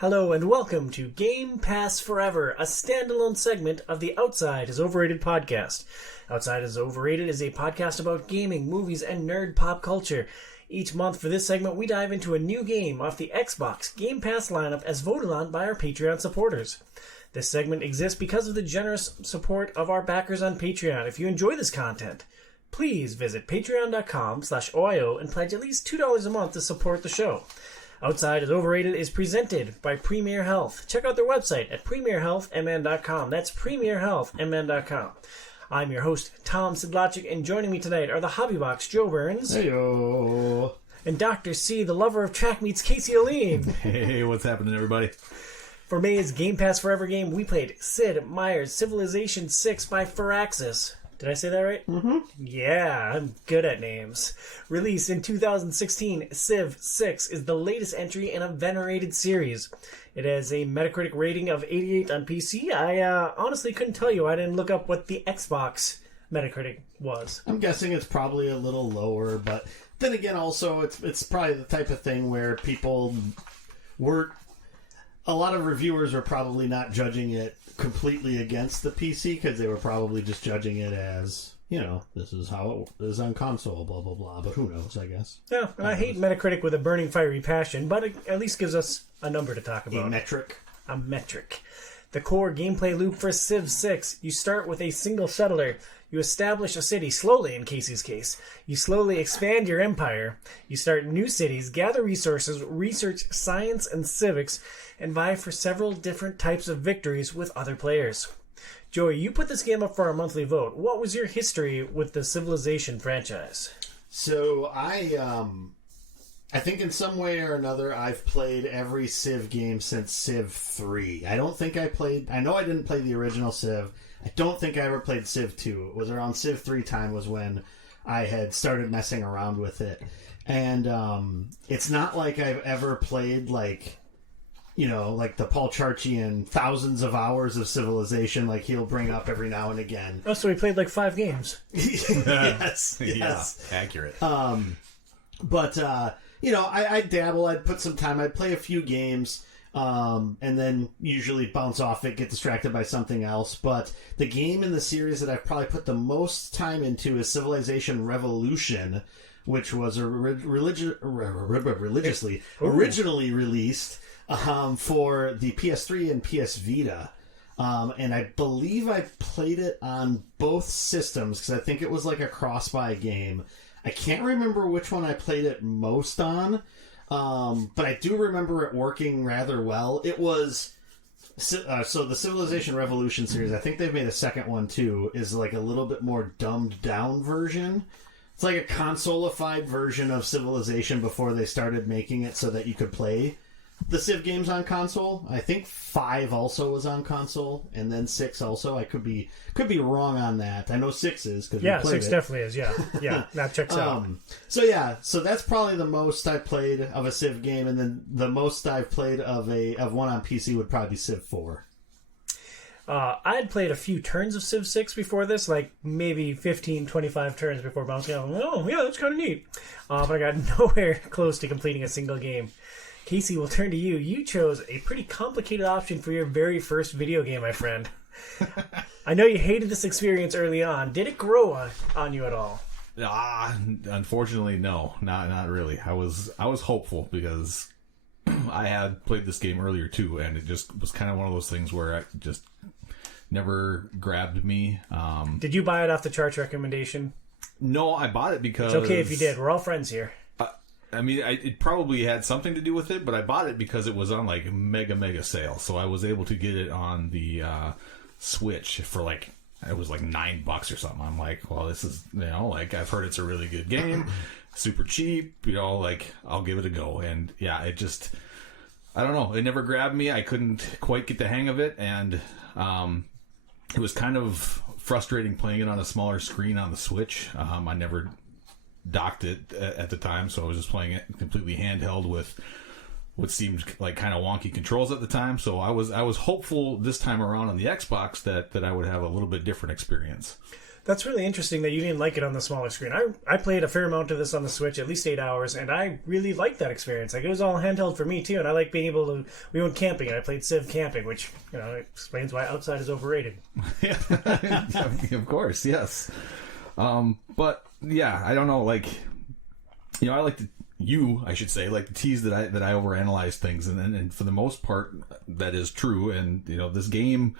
Hello and welcome to Game Pass Forever, a standalone segment of the Outside is Overrated podcast. Outside is Overrated is a podcast about gaming, movies, and nerd pop culture. Each month for this segment, we dive into a new game off the Xbox Game Pass lineup as voted on by our Patreon supporters. This segment exists because of the generous support of our backers on Patreon. If you enjoy this content, please visit patreon.com/OiO and pledge at least $2 a month to support the show. Outside is Overrated is presented by Premier Health. Check out their website at premierhealthmn.com. That's premierhealthmn.com. I'm your host, Tom Sidlacek, and joining me tonight are the Hobbybox Joe Burns. Heyo. And Dr. C, the lover of track meets, Casey Aline. Hey, what's happening, everybody? For May's Game Pass Forever game, we played Sid Meier's Civilization 6 by Firaxis. Did I say that right? Mm-hmm. Yeah, I'm good at names. Released in 2016, Civ 6 is the latest entry in a venerated series. It has a Metacritic rating of 88 on PC. I honestly couldn't tell you. I didn't look up what the Xbox Metacritic was. I'm guessing it's probably a little lower, but then again, also, it's probably the type of thing where people were... A lot of reviewers are probably not judging it completely against the PC because they were probably just judging it as, you know, this is how it is on console, blah, blah, blah. But who knows, I guess. Yeah, and I hate Metacritic with a burning, fiery passion, but it at least gives us a number to talk about. A metric. A metric. The core gameplay loop for Civ 6. You start with a single settler. You establish a city slowly, in Casey's case. You slowly expand your empire. You start new cities, gather resources, research science and civics, and vie for several different types of victories with other players. Joey, you put this game up for our monthly vote. What was your history with the Civilization franchise? So I think in some way or another I've played every Civ game since Civ 3. I know I didn't play the original Civ. I don't think I ever played Civ 2. It was around Civ 3 time was when I had started messing around with it. And it's not like I've ever played like the Paul Charchian thousands of hours of Civilization like he'll bring up every now and again. Oh, so we played like 5 games. Yes. Yeah, accurate. But I dabble. I'd put some time. I'd play a few games, and then usually bounce off it, get distracted by something else. But the game in the series that I've probably put the most time into is Civilization Revolution, which was religiously originally released for the PS3 and PS Vita. And I believe I played it on both systems because I think it was like a cross-buy game. I can't remember which one I played it most on, but I do remember it working rather well. It was... so the Civilization Revolution series, I think they've made a second one too, is like a little bit more dumbed down version. It's like a console-ified version of Civilization before they started making it so that you could play the Civ games on console. I think 5 also was on console, and then 6 also. I could be wrong on that. I know 6 is because we played 6 definitely is. Yeah, that checks out. So that's probably the most I played of a Civ game, and then the most I've played of one on PC would probably be Civ 4. I had played a few turns of Civ 6 before this, like maybe 15, 25 turns before bouncing out. Oh, yeah, that's kind of neat. But I got nowhere close to completing a single game. Casey, we'll turn to you. You chose a pretty complicated option for your very first video game, my friend. I know you hated this experience early on. Did it grow on you at all? Unfortunately, no, not really. I was hopeful because I had played this game earlier too, and it just was kind of one of those things where it just never grabbed me. Did you buy it off the charts recommendation? No, I bought it because... It's okay if you did. We're all friends here. I mean, it probably had something to do with it, but I bought it because it was on like mega sale, so I was able to get it on the Switch for like, it was like $9 or something. I'm like, well, this is, like I've heard it's a really good game, super cheap, like I'll give it a go. And yeah, it just, I don't know, it never grabbed me. I couldn't quite get the hang of it, and it was kind of frustrating playing it on a smaller screen on the Switch. I never docked it at the time, so I was just playing it completely handheld with what seemed like kind of wonky controls at the time. So I was hopeful this time around on the Xbox that I would have a little bit different experience. That's really interesting that you didn't like it on the smaller screen. I played a fair amount of this on the Switch, at least 8 hours, and I really liked that experience. Like, it was all handheld for me, too, and I like being able to... We went camping, and I played Civ Camping, which, explains why Outside is overrated. Yeah, of course, yes. But, yeah, I don't know, like... I like to... I should say, like to tease that I overanalyze things, and for the most part, that is true. And this game,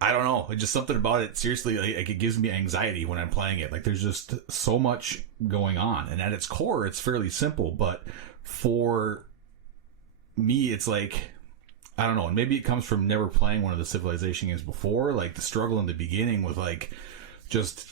I don't know, it's just something about it. Seriously, like it gives me anxiety when I'm playing it. Like there's just so much going on, and at its core, it's fairly simple. But for me, it's like I don't know, and maybe it comes from never playing one of the Civilization games before. Like the struggle in the beginning with like just.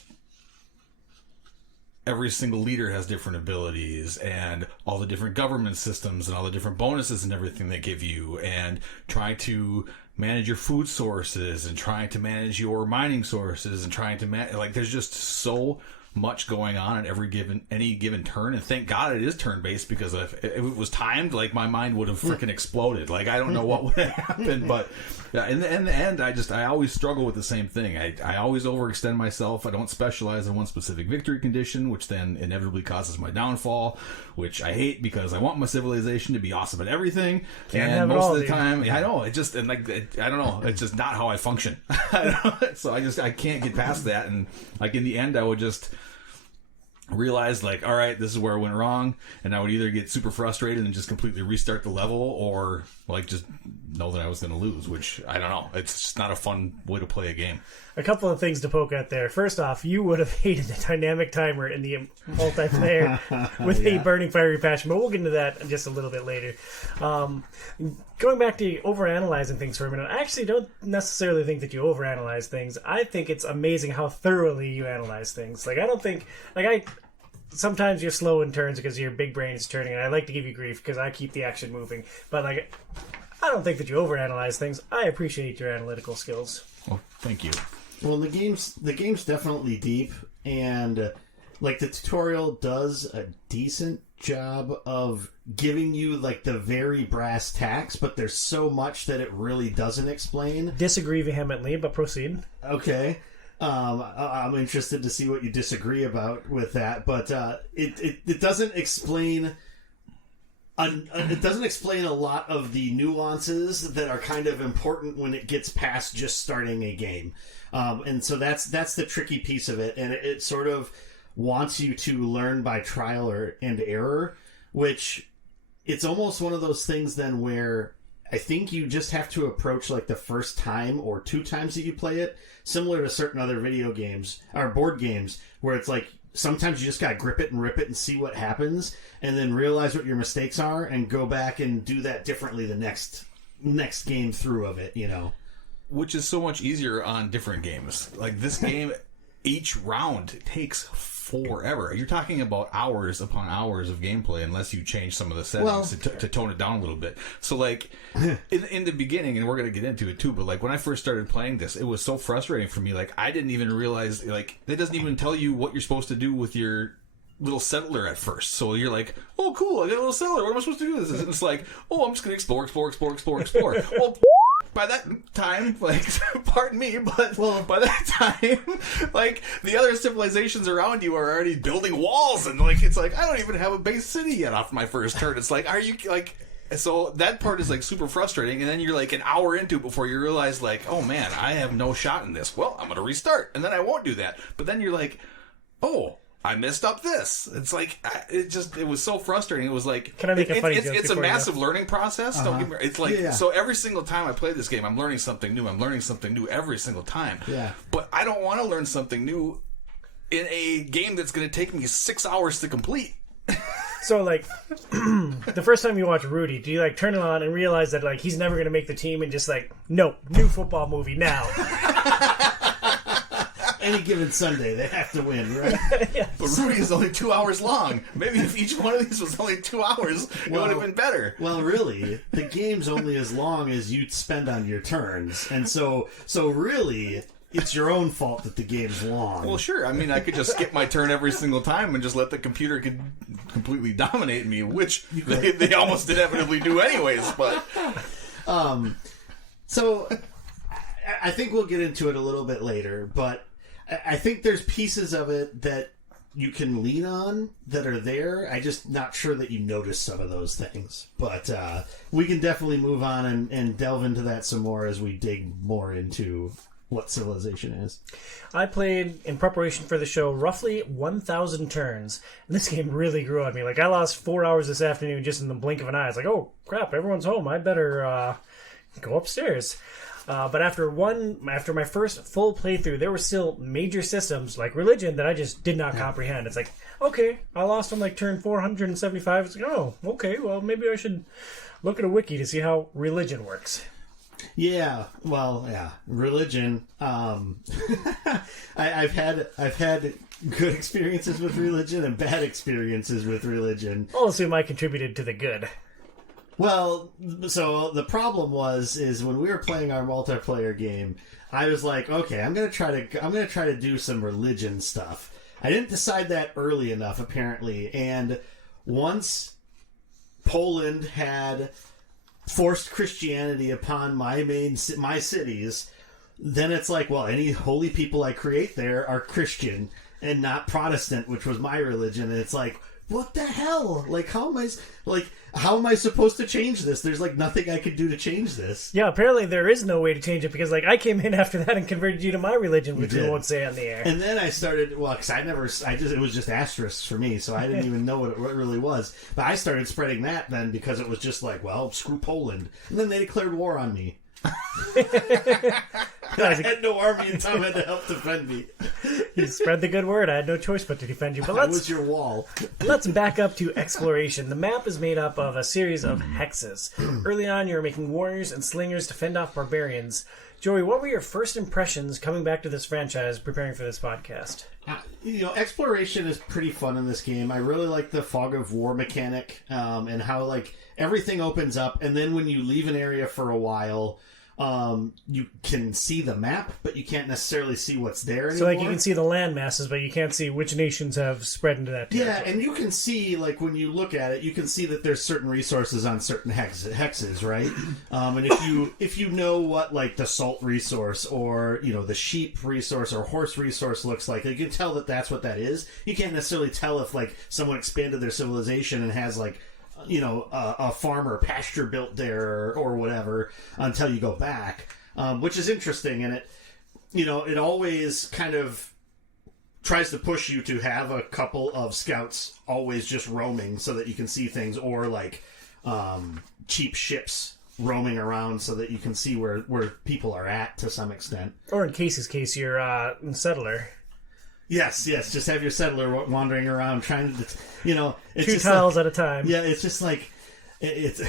Every single leader has different abilities and all the different government systems and all the different bonuses and everything they give you, and trying to manage your food sources and trying to manage your mining sources and trying to like there's just so much going on at any given turn. And thank God it is turn based, because if it was timed, like my mind would have freaking exploded. Like I don't know what would have happened, but yeah, in the end, I always struggle with the same thing. I always overextend myself. I don't specialize in one specific victory condition, which then inevitably causes my downfall, which I hate because I want my Civilization to be awesome at everything. Can't and have it most all, of the dude. time, I know it just I don't know. It's just not how I function. So I can't get past that. And like in the end, I would just realized like, all right, this is where I went wrong, and I would either get super frustrated and just completely restart the level, or like just know that I was going to lose, which I don't know. It's just not a fun way to play a game. A couple of things to poke at there. First off, you would have hated the dynamic timer in the multiplayer with a burning fiery passion, but we'll get into that just a little bit later. Going back to overanalyzing things for a minute, I actually don't necessarily think that you overanalyze things. I think it's amazing how thoroughly you analyze things. Like, I don't think... Sometimes you're slow in turns because your big brain is turning, and I like to give you grief because I keep the action moving. But, like, I don't think that you overanalyze things. I appreciate your analytical skills. Well, thank you. Well, the game's definitely deep, and like the tutorial does a decent job of giving you like the very brass tacks, but there's so much that it really doesn't explain. Disagree vehemently, but proceed. Okay. I'm interested to see what you disagree about with that, but it doesn't explain. It doesn't explain a lot of the nuances that are kind of important when it gets past just starting a game, and so that's the tricky piece of it, and it sort of wants you to learn by trial and error, which it's almost one of those things then where I think you just have to approach like the first time or two times that you play it, similar to certain other video games or board games, where it's like sometimes you just gotta grip it and rip it and see what happens, and then realize what your mistakes are and go back and do that differently the next game through of it, Which is so much easier on different games. Like this game, each round takes forever. You're talking about hours upon hours of gameplay, unless you change some of the settings to tone it down a little bit. So, like, in the beginning, and we're going to get into it too, but, like, when I first started playing this, it was so frustrating for me. Like, I didn't even realize, like, it doesn't even tell you what you're supposed to do with your little settler at first. So you're like, oh, cool, I got a little settler. What am I supposed to do with this? And it's like, oh, I'm just going to explore. Well, by that time, like, pardon me, but by that time, like, the other civilizations around you are already building walls, and, like, it's like, I don't even have a base city yet off my first turn. It's like, are you, like... So that part is, like, super frustrating, and then you're, like, an hour into it before you realize, like, oh, man, I have no shot in this. Well, I'm going to restart, and then I won't do that. But then you're like, oh... I messed up this. It's like, it was so frustrating. It was like, can I make a funny joke? It's a massive learning process. Don't get me wrong. It's like, so every single time I play this game, I'm learning something new. I'm learning something new every single time. Yeah. But I don't want to learn something new in a game that's going to take me 6 hours to complete. So, like, the first time you watch Rudy, do you, like, turn it on and realize that, like, he's never going to make the team and just, like, nope, new football movie now? Any given Sunday, they have to win, right? Yeah. But Rudy is only 2 hours long. Maybe if each one of these was only 2 hours, it would have been better. Well, really, the game's only as long as you spend on your turns. And so really, it's your own fault that the game's long. Well, sure. I mean, I could just skip my turn every single time and just let the computer completely dominate me, which they almost inevitably do anyways, but... So, I think we'll get into it a little bit later, but... I think there's pieces of it that you can lean on that are there. I just not sure that you notice some of those things. But we can definitely move on and delve into that some more as we dig more into what Civilization is. I played, in preparation for the show, roughly 1,000 turns. And this game really grew on me. Like, I lost 4 hours this afternoon just in the blink of an eye. It's like, oh, crap, everyone's home. I better go upstairs. But after my first full playthrough, there were still major systems like religion that I just did not comprehend. It's like, okay, I lost on like turn 475. It's like, oh, okay, well maybe I should look at a wiki to see how religion works. Yeah, well, yeah, religion. I've had good experiences with religion and bad experiences with religion. I'll assume I contributed to the good. Well, so the problem is when we were playing our multiplayer game, I was like, okay, I'm gonna try to do some religion stuff. I didn't decide that early enough, apparently, and once Poland had forced Christianity upon my cities, then it's like, well, any holy people I create there are Christian and not Protestant, which was my religion, and it's like, what the hell? Like, how am I supposed to change this? There's like nothing I could do to change this. Yeah, apparently there is no way to change it because like I came in after that and converted you to my religion, which we won't say on the air. And then I started, well, because it was just asterisks for me, so I didn't even know what it really was. But I started spreading that then because it was just like, well, screw Poland. And then they declared war on me. I had no army and Tom had to help defend me. You spread the good word. I had no choice but to defend you. But I was your wall. Let's back up to exploration. The map is made up of a series of hexes. Early on, you were making warriors and slingers to fend off barbarians. Joey, what were your first impressions coming back to this franchise, preparing for this podcast? Exploration is pretty fun in this game. I really like the fog of war mechanic and how like everything opens up, and then when you leave an area for a while, you can see the map, but you can't necessarily see what's there anymore. So, like, you can see the land masses, but you can't see which nations have spread into that territory. Yeah, and you can see, like, when you look at it, you can see that there's certain resources on certain hexes, right? And if you know what, like, the salt resource or, the sheep resource or horse resource looks like, you can tell that that's what that is. You can't necessarily tell if, like, someone expanded their civilization and has, like, a farm or pasture built there or whatever until you go back, which is interesting. And it always kind of tries to push you to have a couple of scouts always just roaming so that you can see things, or like cheap ships roaming around so that you can see where people are at to some extent. Or in Casey's case, you're a settler. Yes. Just have your settler wandering around trying to, it's two just tiles like, at a time. Yeah, it's just like it's.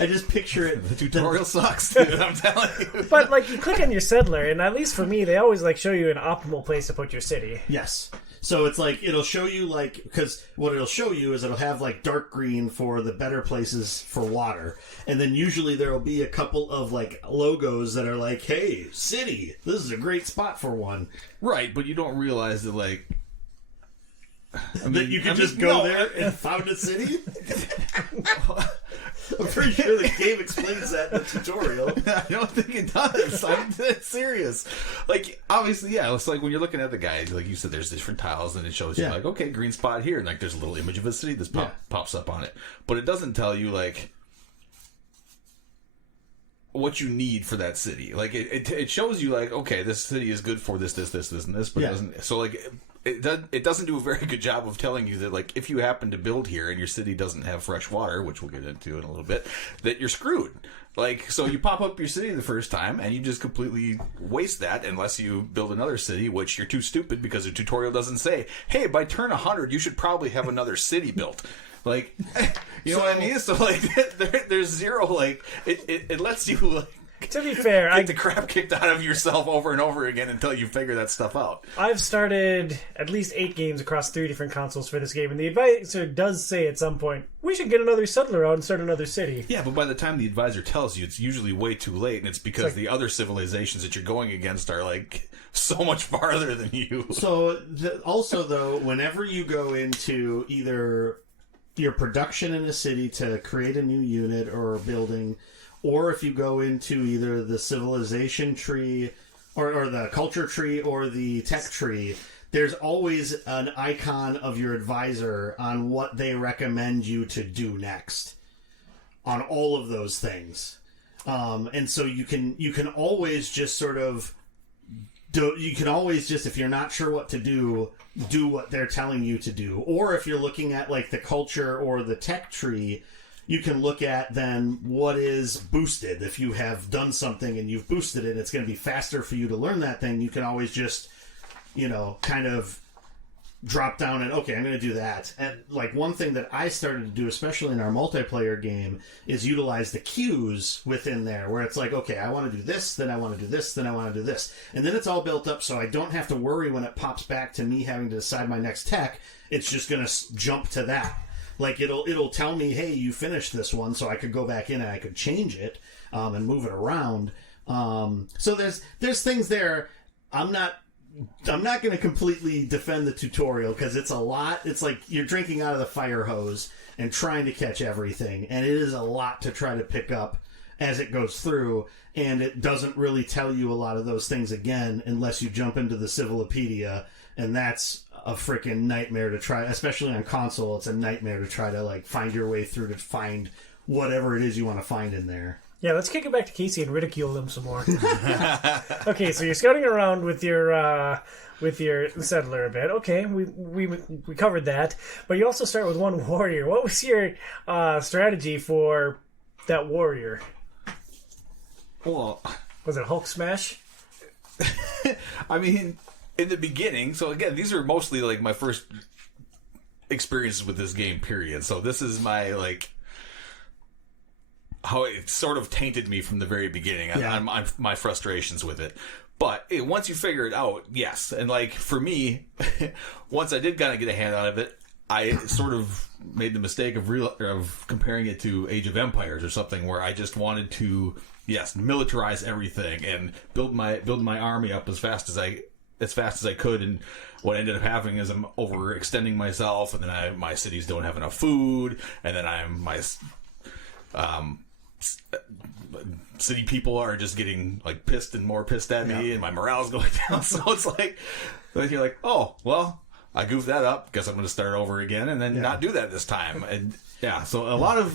I just picture it. The tutorial sucks, dude. I'm telling you. But like, you click on your settler, and at least for me, they always like show you an optimal place to put your city. Yes. So it's like, it'll show you, like, because what it'll show you is it'll have, like, dark green for the better places for water. And then usually there'll be a couple of, like, logos that are like, hey, city, this is a great spot for one. Right, but you don't realize that, like... that you can just go there and found a city? I'm pretty sure the game explains that in the tutorial. I don't think it does. I'm dead serious. Like, obviously, yeah, it's like when you're looking at the guide, like you said, there's different tiles, and it shows you, like, okay, green spot here, and, like, there's a little image of a city that pops up on it. But it doesn't tell you, like, what you need for that city. Like, it shows you, like, okay, this city is good for this, and this, but it doesn't... So, like... It doesn't do a very good job of telling you that, like, if you happen to build here and your city doesn't have fresh water, which we'll get into in a little bit, that you're screwed. Like, so you pop up your city the first time and you just completely waste that unless you build another city, which you're too stupid because the tutorial doesn't say, hey, by turn 100, you should probably have another city built. Like, you know what I mean? So, like, there's zero, like, it lets you, like, to be fair, get the crap kicked out of yourself over and over again until you figure that stuff out. I've started at least 8 games across 3 different consoles for this game, and the advisor does say at some point, we should get another settler out and start another city. Yeah, but by the time the advisor tells you, it's usually way too late, and it's because the other civilizations that you're going against are, like, so much farther than you. So, also, though, whenever you go into either your production in a city to create a new unit or a building... or if you go into either the civilization tree or the culture tree or the tech tree, there's always an icon of your advisor on what they recommend you to do next on all of those things. And so you can always just sort of you can always just, if you're not sure what to do what they're telling you to do. Or if you're looking at like the culture or the tech tree, you can look at then what is boosted. If you have done something and you've boosted it, it's going to be faster for you to learn that thing. You can always just, kind of drop down and, okay, I'm going to do that. And like one thing that I started to do, especially in our multiplayer game, is utilize the queues within there where it's like, okay, I want to do this, then I want to do this, then I want to do this. And then it's all built up so I don't have to worry when it pops back to me having to decide my next tech. It's just going to jump to that. Like it'll tell me, hey, you finished this one, so I could go back in and I could change it and move it around. So there's things there. I'm not going to completely defend the tutorial because it's a lot. It's like you're drinking out of the fire hose and trying to catch everything, and it is a lot to try to pick up as it goes through. And it doesn't really tell you a lot of those things again unless you jump into the Civilopedia, and that's a freaking nightmare to try, especially on console. It's a nightmare to try to like find your way through to find whatever it is you want to find in there. Yeah, let's kick it back to Casey and ridicule him some more. Okay, so you're scouting around with your settler a bit. Okay, we covered that, but you also start with one warrior. What was your strategy for that warrior? Well, was it Hulk smash? I mean, in the beginning, so again, these are mostly like my first experiences with this game, period. So this is my like how it sort of tainted me from the very beginning. Yeah. My frustrations with it. But once you figure it out, yes. And like for me, once I did kind of get a hand out of it, I sort of made the mistake of comparing it to Age of Empires or something, where I just wanted to, yes, militarize everything and build my army up as fast as I could. And what ended up happening is I'm overextending myself, and then my cities don't have enough food, and then my city people are just getting like pissed and more pissed at me, and my morale's going down. So it's like you're like, oh well, I goofed that up. Guess I'm going to start over again, and then not do that this time. And so a lot of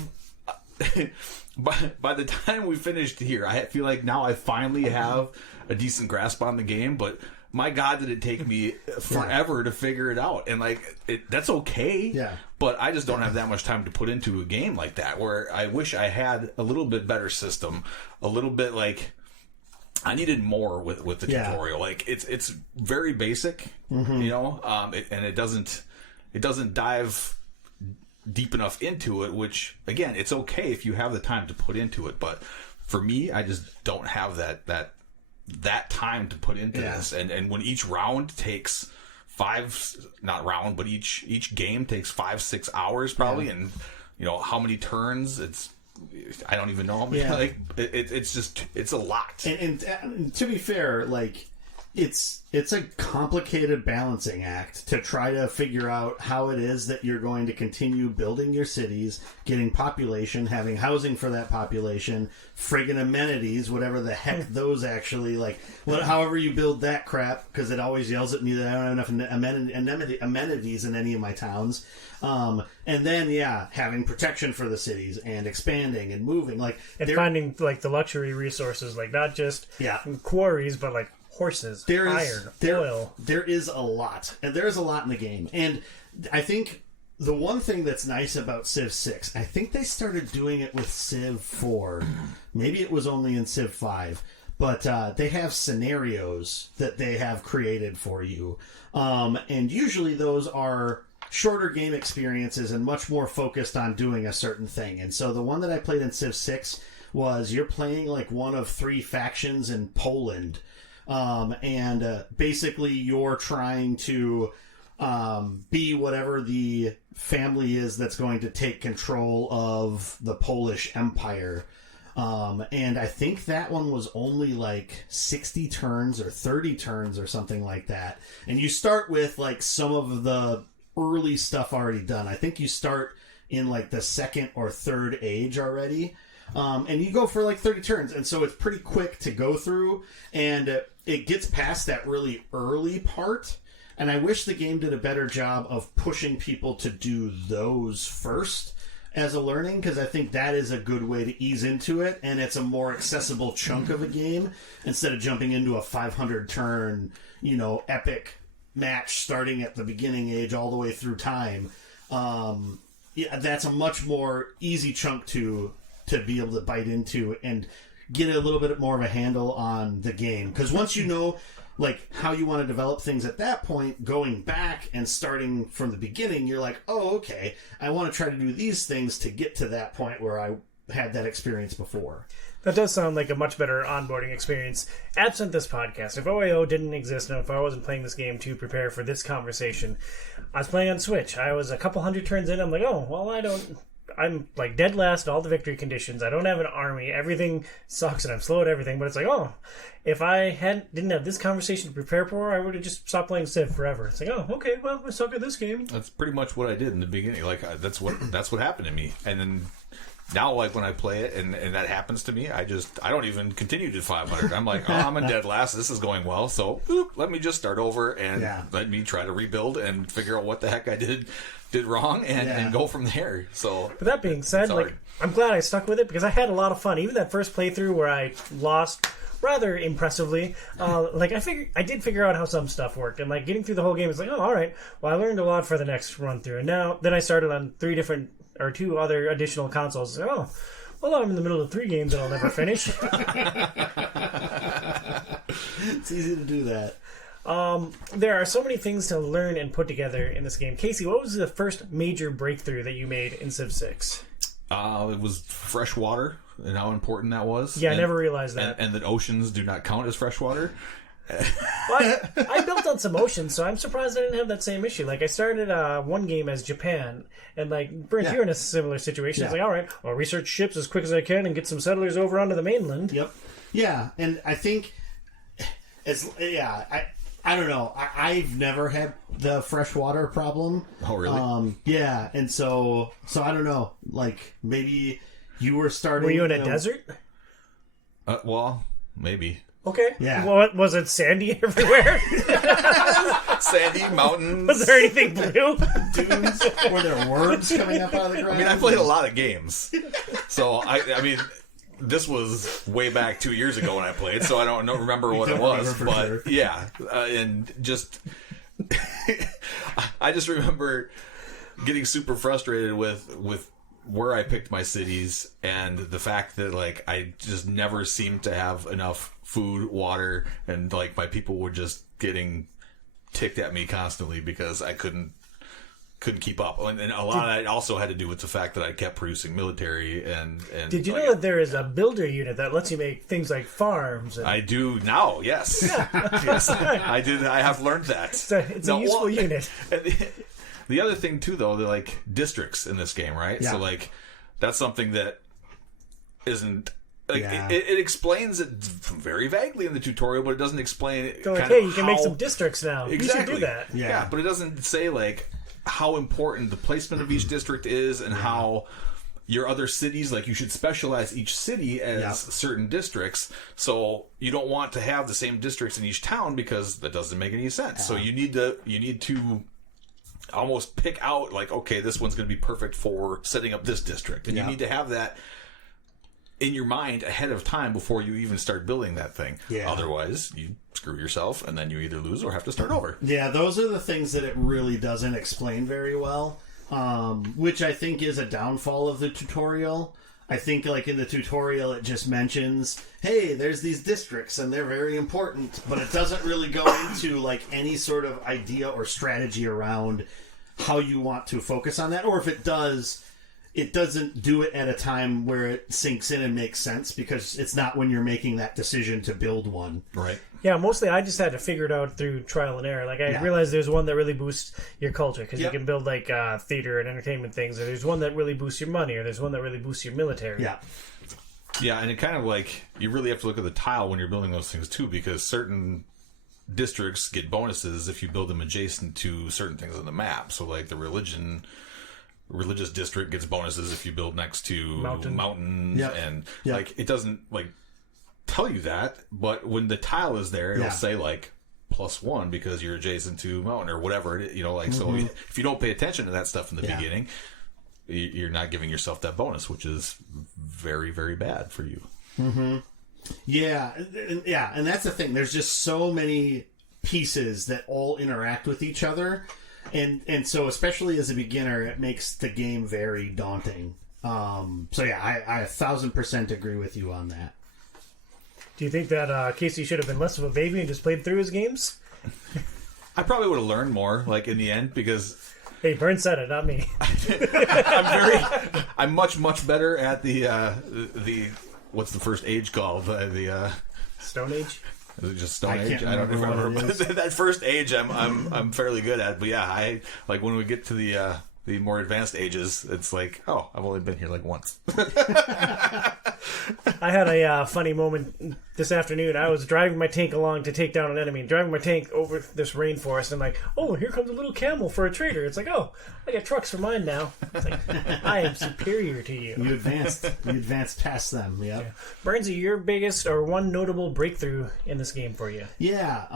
by the time we finished here, I feel like now I finally have a decent grasp on the game, but my God, did it take me forever to figure it out. And like that's okay. Yeah. But I just don't have that much time to put into a game like that, where I wish I had a little bit better system, a little bit like I needed more with the tutorial. Like it's very basic, and it doesn't dive deep enough into it, which again, it's okay if you have the time to put into it, but for me, I just don't have that time to put into this. And when each round takes each game takes 5-6 hours probably, and how many turns, I don't even know. Like it's a lot. And to be fair, like it's a complicated balancing act to try to figure out how it is that you're going to continue building your cities, getting population, having housing for that population, friggin' amenities, whatever the heck those actually, like, however you build that crap, because it always yells at me that I don't have enough amenities in any of my towns. And then, having protection for the cities and expanding and moving. And finding, like, the luxury resources, like, not just quarries, but, like, horses, iron, oil. There is a lot. And there is a lot in the game. And I think the one thing that's nice about Civ 6, I think they started doing it with Civ 4. Maybe it was only in Civ 5. But they have scenarios that they have created for you. And usually those are shorter game experiences and much more focused on doing a certain thing. And so the one that I played in Civ 6 was you're playing like one of 3 factions in Poland. And basically you're trying to be whatever the family is that's going to take control of the Polish Empire. And I think that one was only like 60 turns or 30 turns or something like that. And you start with like some of the early stuff already done. I think you start in like the 2nd or 3rd age already. And you go for like 30 turns, and so it's pretty quick to go through, and it gets past that really early part. And I wish the game did a better job of pushing people to do those first as a learning, because I think that is a good way to ease into it, and it's a more accessible chunk of a game instead of jumping into a 500 turn, epic match starting at the beginning age all the way through time. That's a much more easy chunk to be able to bite into and get a little bit more of a handle on the game. Because once you know like how you want to develop things at that point, going back and starting from the beginning, you're like, oh, okay, I want to try to do these things to get to that point where I had that experience before. That does sound like a much better onboarding experience. Absent this podcast, if OiO didn't exist and if I wasn't playing this game to prepare for this conversation, I was playing on Switch. I was a couple hundred turns in. I'm like, oh, well, I'm like dead last in all the victory conditions. I don't have an army. Everything sucks and I'm slow at everything. But it's like, oh, if I didn't have this conversation to prepare for, I would have just stopped playing Civ forever. It's like, oh, okay, well, I suck at this game. That's pretty much what I did in the beginning. Like that's what happened to me. And then now, like when I play it and that happens to me, I don't even continue to 500. I'm like, oh, I'm in dead last. This is going well, so let me just start over and let me try to rebuild and figure out what the heck I did wrong and go from there. So, but that being said, like I'm glad I stuck with it because I had a lot of fun. Even that first playthrough where I lost rather impressively, I did figure out how some stuff worked, and like getting through the whole game is like, oh, all right. Well, I learned a lot for the next run through, and then I started on 2 other additional consoles. Oh, well, I'm in the middle of 3 games that I'll never finish. It's easy to do that. There are so many things to learn and put together in this game. Casey, what was the first major breakthrough that you made in Civ 6? It was fresh water and how important that was. Yeah, I never realized that. And that oceans do not count as fresh water. Well, I built on some oceans, so I'm surprised I didn't have that same issue. Like, I started one game as Japan, and like, Brent, you're in a similar situation. It's like, all right, I'll research ships as quick as I can and get some settlers over onto the mainland. Yep. Yeah, and I think I don't know. I've never had the freshwater problem. Oh, really? Yeah, and so I don't know. Like, maybe you were starting... Were you in a desert? Well, maybe. Okay. Yeah. Well, was it sandy everywhere? Sandy, mountains. Was there anything blue? Dunes? Were there worms coming up out of the ground? I mean, I played a lot of games. So, I mean... This was way back 2 years ago when I played, so I don't remember what it was. But sure. Yeah, and just I just remember getting super frustrated with where I picked my cities and the fact that like I just never seemed to have enough food, water, and like my people were just getting ticked at me constantly because I couldn't keep up, and a lot of that also had to do with the fact that I kept producing military and did you know that there is a builder unit that lets you make things like farms? I do now, yes. Yeah. Yes, I did. I have learned that. It's a useful unit. The other thing too, though, they're like districts in this game, right? Yeah. So like that's something that isn't. Like it explains it very vaguely in the tutorial, but it doesn't explain. So like, hey, you can make some districts now. Exactly. You should do that. Yeah, but it doesn't say like how important the placement of each district is and how your other cities, like you should specialize each city as certain districts. So you don't want to have the same districts in each town because that doesn't make any sense. So you need to almost pick out like, okay, this one's going to be perfect for setting up this district. And you need to have that in your mind ahead of time before you even start building that thing. Yeah. Otherwise, you screw yourself, and then you either lose or have to start over. Yeah, those are the things that it really doesn't explain very well, which I think is a downfall of the tutorial. I think, like, in the tutorial, it just mentions, hey, there's these districts, and they're very important, but it doesn't really go into, like, any sort of idea or strategy around how you want to focus on that, or if it does... It doesn't do it at a time where it sinks in and makes sense because it's not when you're making that decision to build one. Right. Yeah, mostly I just had to figure it out through trial and error. Like, I realized there's one that really boosts your culture because you can build, like, theater and entertainment things, or there's one that really boosts your money, or there's one that really boosts your military. Yeah. Yeah, and it kind of, like, you really have to look at the tile when you're building those things, too, because certain districts get bonuses if you build them adjacent to certain things on the map. So, like, the religion... religious district gets bonuses if you build next to mountains, and like it doesn't like tell you that, but when the tile is there, it'll say like +1 because you're adjacent to a mountain or whatever. Like so if you don't pay attention to that stuff in the beginning, you're not giving yourself that bonus, which is very, very bad for you. Yeah, and that's the thing. There's just so many pieces that all interact with each other, and so especially as a beginner, it makes the game very daunting. So yeah, I 1,000% agree with you on that. Do you think that Casey should have been less of a baby and just played through his games? I probably would have learned more, like in the end, because hey, Burn said it, not me. I'm much better at the what's the first age called? The Stone Age. Is it just Stone Age? I don't remember. But that first age, I'm fairly good at. But yeah, I like when we get to the more advanced ages, it's like, oh, I've only been here like once. I had a funny moment this afternoon. I was driving my tank along to take down an enemy, driving my tank over this rainforest, and like, oh, here comes a little camel for a trader. It's like, oh, I got trucks for mine now. It's like, I am superior to you. You advanced past them. Yep. Yeah. Burnsy, your biggest or one notable breakthrough in this game for you? Yeah.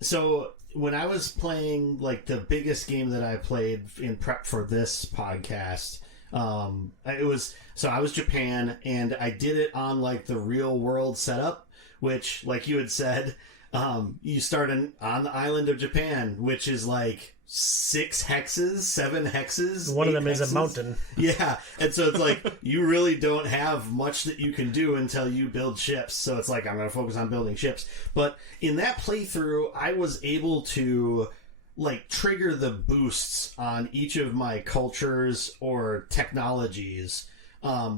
So when I was playing, like, the biggest game that I played in prep for this podcast, I was Japan, and I did it on, like, the real world setup, which, like you had said, you start on the island of Japan, which is like 7 hexes. One of them hexes. is a mountain. Yeah, and so it's like you really don't have much that you can do until you build ships. So it's like I'm going to focus on building ships. But in that playthrough, I was able to like trigger the boosts on each of my cultures or technologies,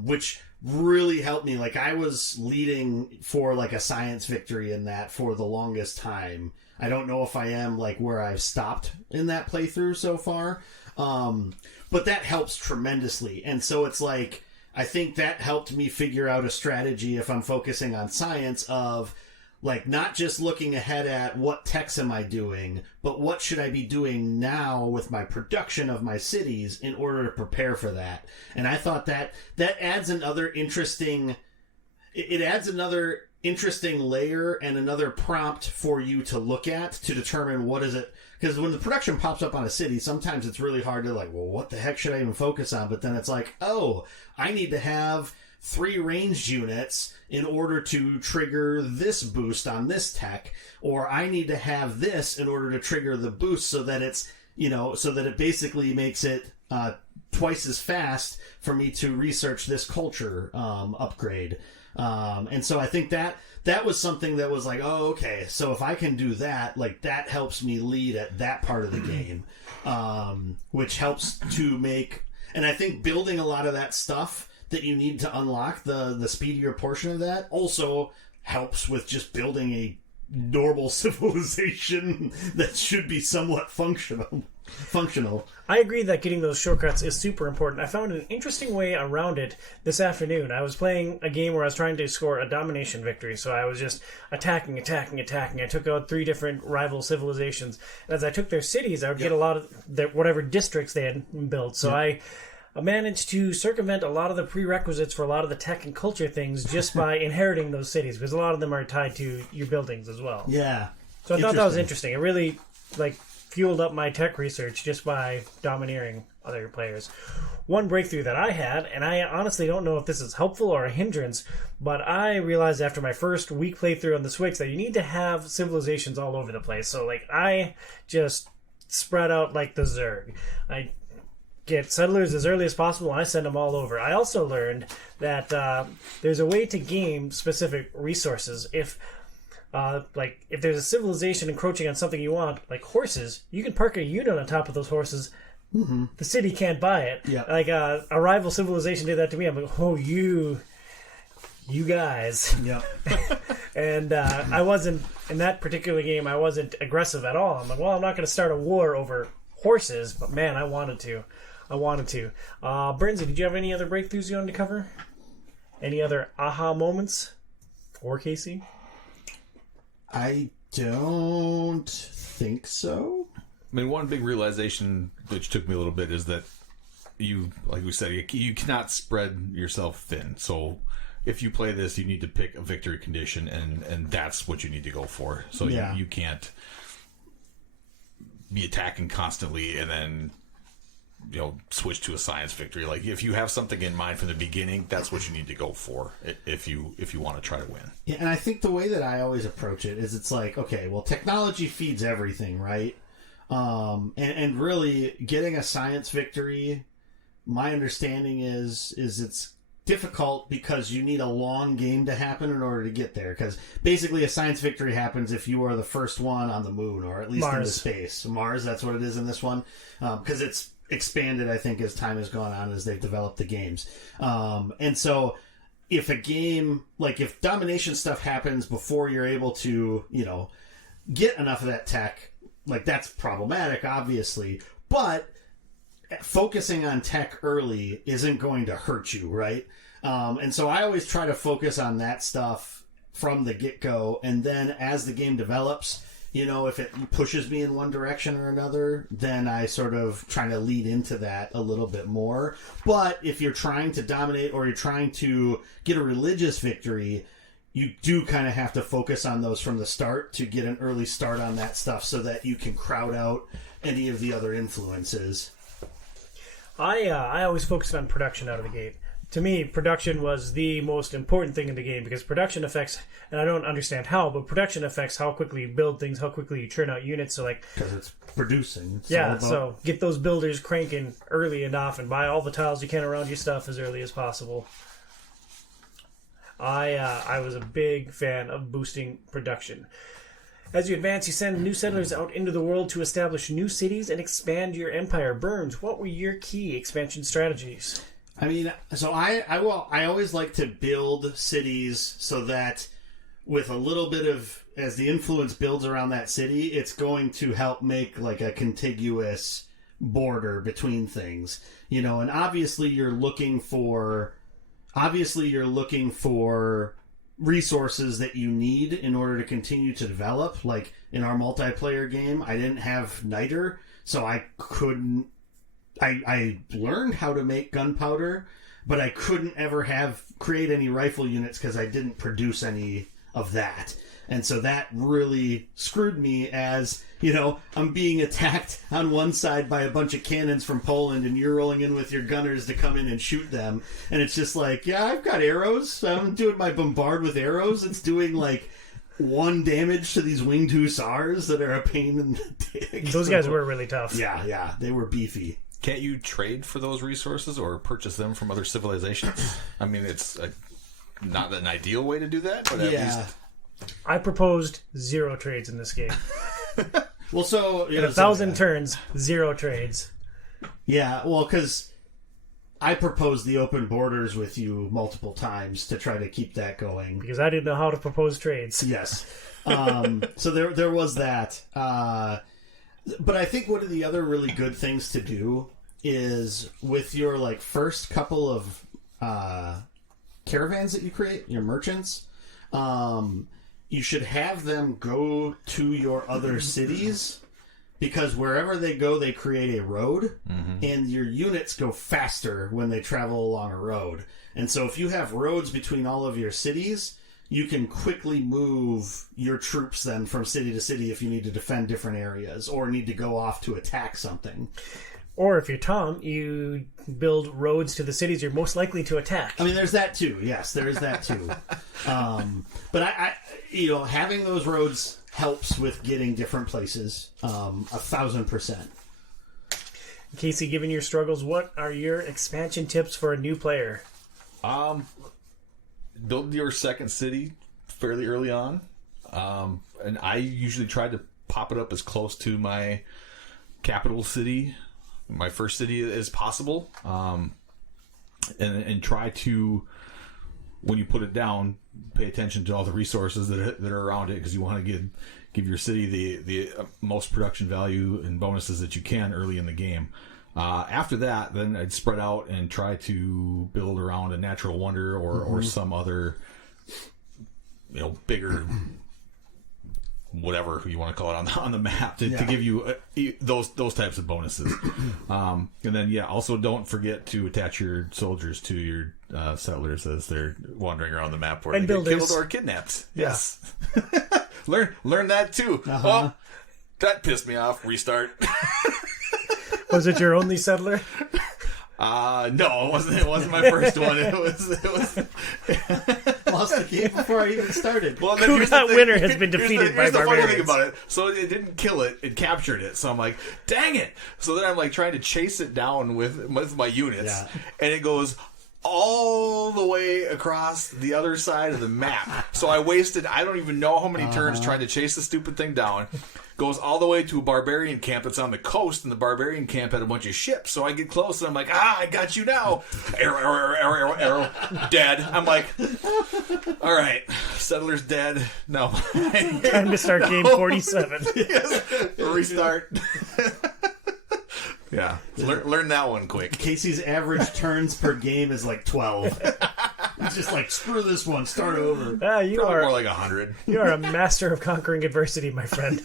which really helped me. Like I was leading for like a science victory in that for the longest time. I don't know if I am like where I've stopped in that playthrough so far. But that helps tremendously. And so it's like, I think that helped me figure out a strategy if I'm focusing on science of like not just looking ahead at what techs am I doing, but what should I be doing now with my production of my cities in order to prepare for that. And I thought that adds another interesting, it adds another interesting layer and another prompt for you to look at to determine what is it. Because when the production pops up on a city, sometimes it's really hard to like, well, what the heck should I even focus on? But then it's like, oh, I need to have 3 ranged units in order to trigger this boost on this tech, or I need to have this in order to trigger the boost so that it's, so that it basically makes it twice as fast for me to research this culture upgrade. And so I think that was something that was like, oh, okay, so if I can do that, like that helps me lead at that part of the game, which helps to make, and I think building a lot of that stuff that you need to unlock the speedier portion of that also helps with just building a normal civilization that should be somewhat functional. I agree that getting those shortcuts is super important. I found an interesting way around it this afternoon. I was playing a game where I was trying to score a domination victory, so I was just attacking. I took out 3 different rival civilizations. And as I took their cities, I would get a lot of their, whatever districts they had built. So I managed to circumvent a lot of the prerequisites for a lot of the tech and culture things just by inheriting those cities, because a lot of them are tied to your buildings as well. Yeah. So I thought that was interesting. It really fueled up my tech research just by domineering other players. One breakthrough that I had, and I honestly don't know if this is helpful or a hindrance, but I realized after my first week playthrough on the Switch that you need to have civilizations all over the place. So I just spread out like the Zerg. I get settlers as early as possible, and I send them all over. I also learned that there's a way to game specific resources. If there's a civilization encroaching on something you want, like horses, you can park a unit on top of those horses. Mm-hmm. The city can't buy it. Yeah. Like a rival civilization did that to me. I'm like, oh, you guys. Yeah. And I wasn't, in that particular game, I wasn't aggressive at all. I'm like, well, I'm not going to start a war over horses, but man, I wanted to. Bernsey, did you have any other breakthroughs you wanted to cover? Any other aha moments for Casey? I don't think so. I mean, one big realization which took me a little bit is that like we said, you cannot spread yourself thin. So if you play this, you need to pick a victory condition, and that's what you need to go for. So you can't be attacking constantly and then switch to a science victory. Like if you have something in mind from the beginning, that's what you need to go for if you want to try to win. Yeah, and I think the way that I always approach it is it's like, okay, well, technology feeds everything, right? And really getting a science victory, my understanding is it's difficult because you need a long game to happen in order to get there. Because basically a science victory happens if you are the first one on the moon, or at least into space. Mars, that's what it is in this one. Because it's expanded, I think, as time has gone on, as they've developed the games. And so if a game, like if domination stuff happens before you're able to, get enough of that tech, like that's problematic, obviously. But focusing on tech early isn't going to hurt you, right? And so I always try to focus on that stuff from the get-go, and then as the game develops, if it pushes me in one direction or another, then I sort of try to lead into that a little bit more. But if you're trying to dominate or you're trying to get a religious victory, you do kind of have to focus on those from the start to get an early start on that stuff so that you can crowd out any of the other influences. I always focused on production out of the gate. To me, production was the most important thing in the game, because production affects, and I don't understand how, but production affects how quickly you build things, how quickly you churn out units. So because it's producing. So get those builders cranking early and often. Buy all the tiles you can around your stuff as early as possible. I was a big fan of boosting production. As you advance, you send new settlers out into the world to establish new cities and expand your empire. Burns, what were your key expansion strategies? I mean, so I always like to build cities so that with a little bit of, as the influence builds around that city, it's going to help make like a contiguous border between things, and obviously you're looking for resources that you need in order to continue to develop. Like in our multiplayer game, I didn't have niter, so I couldn't. I learned how to make gunpowder, but I couldn't ever create any rifle units because I didn't produce any of that. And so that really screwed me as, I'm being attacked on one side by a bunch of cannons from Poland and you're rolling in with your gunners to come in and shoot them. And it's just like, yeah, I've got arrows. I'm doing my bombard with arrows. It's doing like 1 damage to these winged hussars that are a pain in the dick. Those guys were really tough. Yeah, they were beefy. Can't you trade for those resources or purchase them from other civilizations? I mean, it's not an ideal way to do that, but at least... I proposed 0 trades in this game. Well, so... In 1,000 turns, 0 trades. Yeah, well, because I proposed the open borders with you multiple times to try to keep that going. Because I didn't know how to propose trades. Yes. So there was that. But I think one of the other really good things to do is with your first couple of caravans that you create, your merchants, you should have them go to your other cities, because wherever they go, they create a road, and your units go faster when they travel along a road. And so if you have roads between all of your cities, you can quickly move your troops then from city to city if you need to defend different areas or need to go off to attack something. Or if you're Tom, you build roads to the cities you're most likely to attack. I mean, there's that too. Yes, there is that too. But I having those roads helps with getting different places, 1,000%. Casey, given your struggles, what are your expansion tips for a new player? Build your second city fairly early on. And I usually try to pop it up as close to my capital city, my first city, as possible. And try to, when you put it down, pay attention to all the resources that are around it, because you want to give your city the most production value and bonuses that you can early in the game. After that, then I'd spread out and try to build around a natural wonder or some other, bigger whatever you want to call it on the map to give you those types of bonuses. And then also don't forget to attach your soldiers to your settlers as they're wandering around the map where and they get builders. killed or kidnapped. Yes. learn that too. Oh, that pissed me off. Restart. Was it your only settler? No, it wasn't. It wasn't my first one. It was. Lost the game before I even started. Well, then Winner has been defeated by here's the funny barbarians. thing about it. So it didn't kill it; it captured it. So I'm like, dang it! So then I'm like trying to chase it down with my units, and it goes all the way across the other side of the map. So I wasted, I don't even know how many turns trying to chase the stupid thing down. Goes all the way to a barbarian camp that's on the coast, and the barbarian camp had a bunch of ships. So I get close, and I'm like, I got you now. Arrow, arrow, arrow, arrow, arrow. Dead. I'm like, all right, settler's dead. No. Time to start game 47. Yes. Restart. Yeah, learn that one quick. Casey's average turns per game is like 12. He's just like, screw this one, start over. You Probably are more like 100. You are a master of conquering adversity, my friend.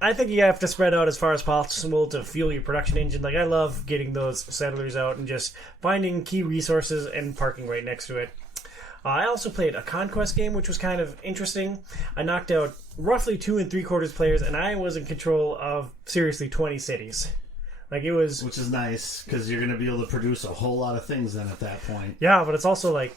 I think you have to spread out as far as possible to fuel your production engine. Like, I love getting those settlers out and just finding key resources and parking right next to it. I also played a conquest game, which was kind of interesting. I knocked out roughly 2 3/4 players, and I was in control of, seriously, 20 cities. Like, it was... Which is nice, because you're going to be able to produce a whole lot of things then at that point. Yeah, but it's also, like,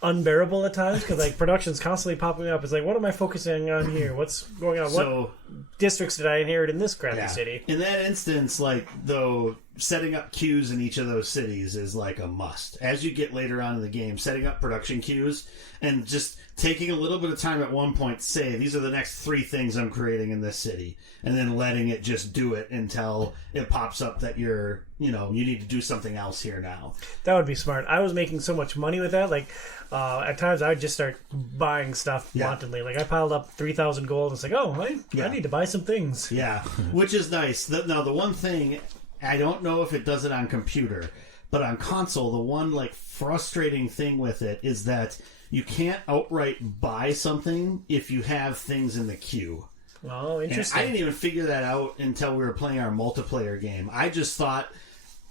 unbearable at times, because, like, production's constantly popping up. It's like, what am I focusing on here? What's going on? What districts did I inherit in this crappy city? In that instance, like, though, setting up queues in each of those cities is like a must. As you get later on in the game, setting up production queues and just taking a little bit of time at one point to say, these are the next 3 things I'm creating in this city, and then letting it just do it until it pops up that you need to do something else here now. That would be smart. I was making so much money with that. Like, at times I would just start buying stuff wantonly. Like, I piled up 3,000 gold. It's like, I need to buy some things. Yeah, which is nice. Now, the one thing, I don't know if it does it on computer, but on console, the one, like, frustrating thing with it is that you can't outright buy something if you have things in the queue. Oh, interesting. And I didn't even figure that out until we were playing our multiplayer game. I just thought,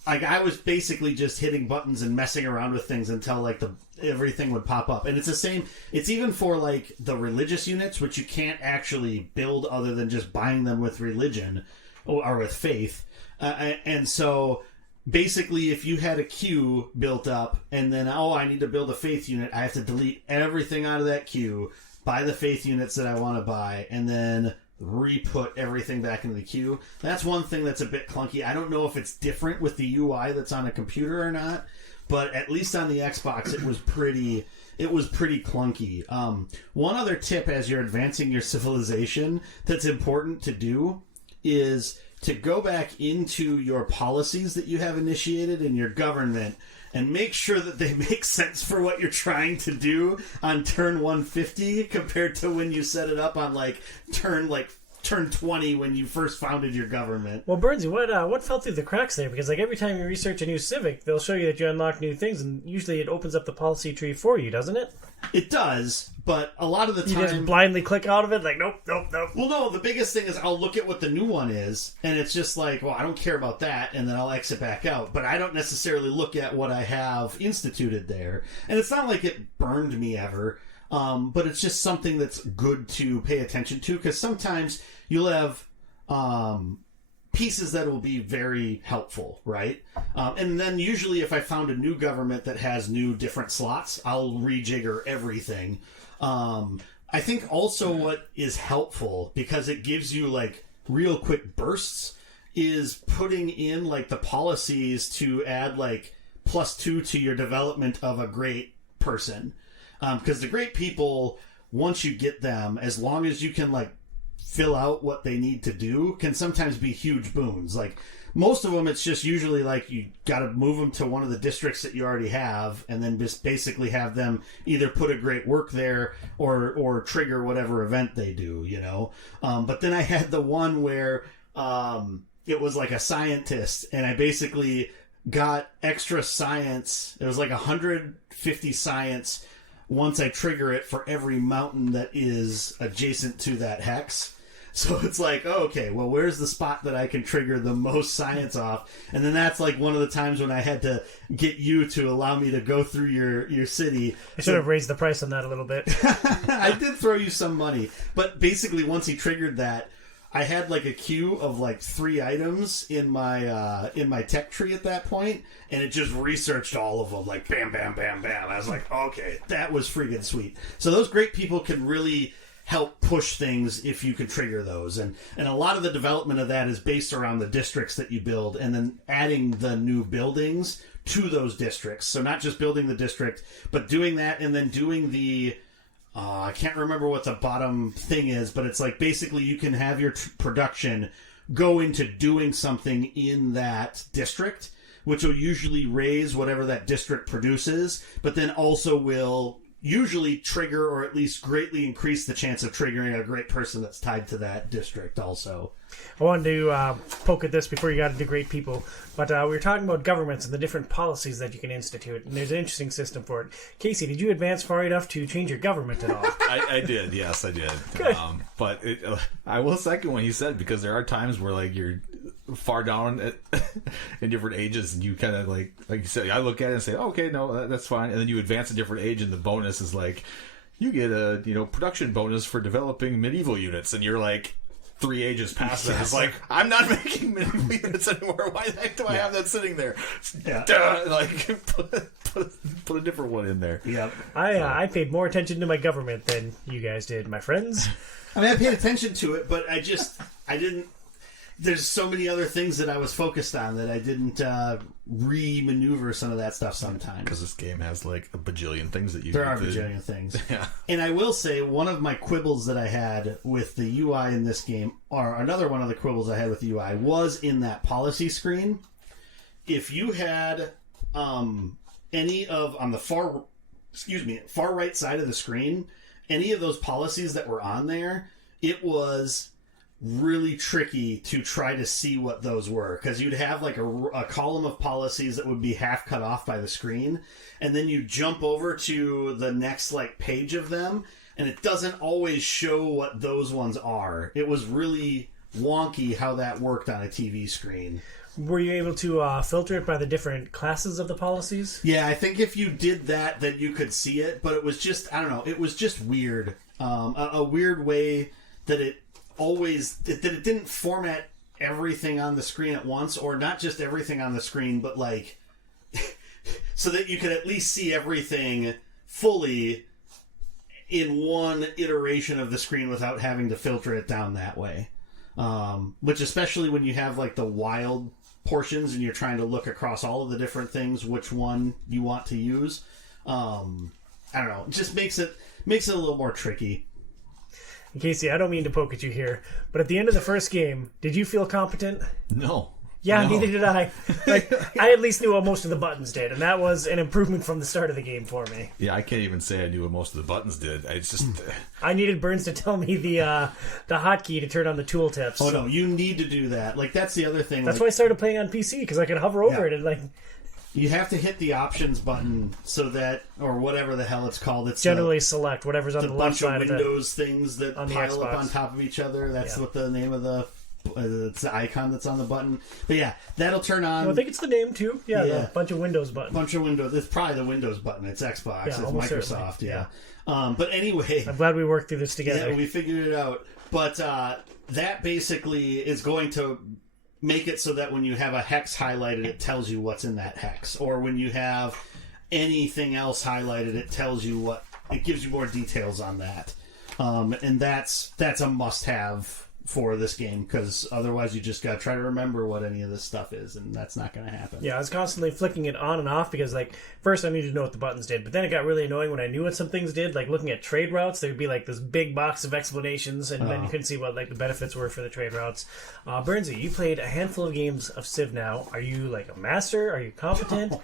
like, I was basically just hitting buttons and messing around with things until, like, everything would pop up. And it's the same, it's even for, like, the religious units, which you can't actually build other than just buying them with religion or with faith. And so... basically, if you had a queue built up, and then, I need to build a faith unit, I have to delete everything out of that queue, buy the faith units that I want to buy, and then re-put everything back into the queue. That's one thing that's a bit clunky. I don't know if it's different with the UI that's on a computer or not, but at least on the Xbox, it was pretty clunky. One other tip as you're advancing your civilization that's important to do is to go back into your policies that you have initiated in your government and make sure that they make sense for what you're trying to do on turn 150 compared to when you set it up on turn 20 when you first founded your government. Well, Burnsy, what fell through the cracks there? Because, like, every time you research a new civic, they'll show you that you unlock new things, and usually it opens up the policy tree for you, doesn't it? It does, but a lot of the time... You just blindly click out of it, like, nope. Well, no, the biggest thing is I'll look at what the new one is, and it's just like, well, I don't care about that, and then I'll exit back out. But I don't necessarily look at what I have instituted there. And it's not like it burned me ever, but it's just something that's good to pay attention to, because sometimes you'll have pieces that will be very helpful, right? And then usually if I found a new government that has new different slots, I'll rejigger everything. I think also what is helpful, because it gives you like real quick bursts, is putting in like the policies to add like +2 to your development of a great person. Because the great people, once you get them, as long as you can like fill out what they need to do, can sometimes be huge boons. Like most of them, it's just usually like you got to move them to one of the districts that you already have, and then just basically have them either put a great work there or trigger whatever event they do, you know. But then I had the one where it was like a scientist, and I basically got extra science. It was like 150 science once I trigger it for every mountain that is adjacent to that hex. So it's like, oh, okay, well, where's the spot that I can trigger the most science off? And then that's like one of the times when I had to get you to allow me to go through your city. I should have raised the price on that a little bit. I did throw you some money. But basically, once he triggered that, I had like a queue of like 3 items in my tech tree at that point, and it just researched all of them, like bam, bam, bam, bam. I was like, okay, that was freaking sweet. So those great people can really help push things if you can trigger those, and a lot of the development of that is based around the districts that you build, and then adding the new buildings to those districts. So not just building the district, but doing that, and then doing the I can't remember what the bottom thing is, but it's like basically you can have your production go into doing something in that district, which will usually raise whatever that district produces, but then also will usually trigger or at least greatly increase the chance of triggering a great person that's tied to that district also. I wanted to poke at this before you got into great people, but we were talking about governments and the different policies that you can institute, and there's an interesting system for it. Casey, did you advance far enough to change your government at all? I did, yes, I did. Good. But I will second what you said, because there are times where like you're far down in different ages, and you kind of like you said, I look at it and say, oh, okay, no, that's fine, and then you advance a different age, and the bonus is like you get a production bonus for developing medieval units, and you're like 3 ages past that. It's like, I'm not making medieval units anymore. Why the heck do I have that sitting there? Yeah. Duh, like put a different one in there. Yep. I paid more attention to my government than you guys did, my friends. I mean, I paid attention to it, but I didn't. There's so many other things that I was focused on that I didn't re-maneuver some of that stuff sometimes. Because this game has like a bajillion things that you There need are to... bajillion things. Yeah. And I will say, one of my quibbles that I had with the UI in this game, or another one of the quibbles I had with the UI, was in that policy screen. If you had any of, on the far right side of the screen, any of those policies that were on there, it was really tricky to try to see what those were, because you'd have like a column of policies that would be half cut off by the screen, and then you jump over to the next like page of them, and it doesn't always show what those ones are. It was really wonky how that worked on a TV screen. Were you able to filter it by the different classes of the policies? Yeah, I think if you did that, then you could see it, but it was just, I don't know, it was just weird. A weird way that it didn't format everything on the screen at once, or not just everything on the screen, but like so that you could at least see everything fully in one iteration of the screen without having to filter it down that way. Which, especially when you have like the wild portions and you're trying to look across all of the different things, which one you want to use. I don't know, it just makes it a little more tricky. Casey, I don't mean to poke at you here, but at the end of the first game, did you feel competent? No. Yeah, No. neither did I. Like, I at least knew what most of the buttons did, and that was an improvement from the start of the game for me. Yeah, I can't even say I knew what most of the buttons did. It's just... I needed Burns to tell me the hotkey to turn on the tooltips. Oh no, you need to do that. Like, that's the other thing. That's like, why I started playing on PC, because I could hover over it and like... You have to hit the options button so that, or whatever the hell it's called. It's generally select whatever's on the left bunch side of Windows things that on the pile up Xbox. on top of each other. That's what the name of it's the icon that's on the button. But yeah, that'll turn on. Well, I think it's the name too. Yeah, the bunch of Windows buttons. Bunch of Windows. It's probably the Windows button. It's Xbox. It's almost Microsoft. certainly. Yeah. But anyway, I'm glad we worked through this together. yeah, we figured it out. But that basically is going to make it so that when you have a hex highlighted, it tells you what's in that hex. Or when you have anything else highlighted, it tells you it gives you more details on that. And that's a must-have for this game, because otherwise you just gotta try to remember what any of this stuff is, and that's not gonna happen. Yeah, I was constantly flicking it on and off because, like, first I needed to know what the buttons did, but then it got really annoying when I knew what some things did. Like, looking at trade routes, there would be, like, this big box of explanations, and then you couldn't see what, like, the benefits were for the trade routes. Burnsy, you played a handful of games of Civ now. Are you, like, a master? Are you competent?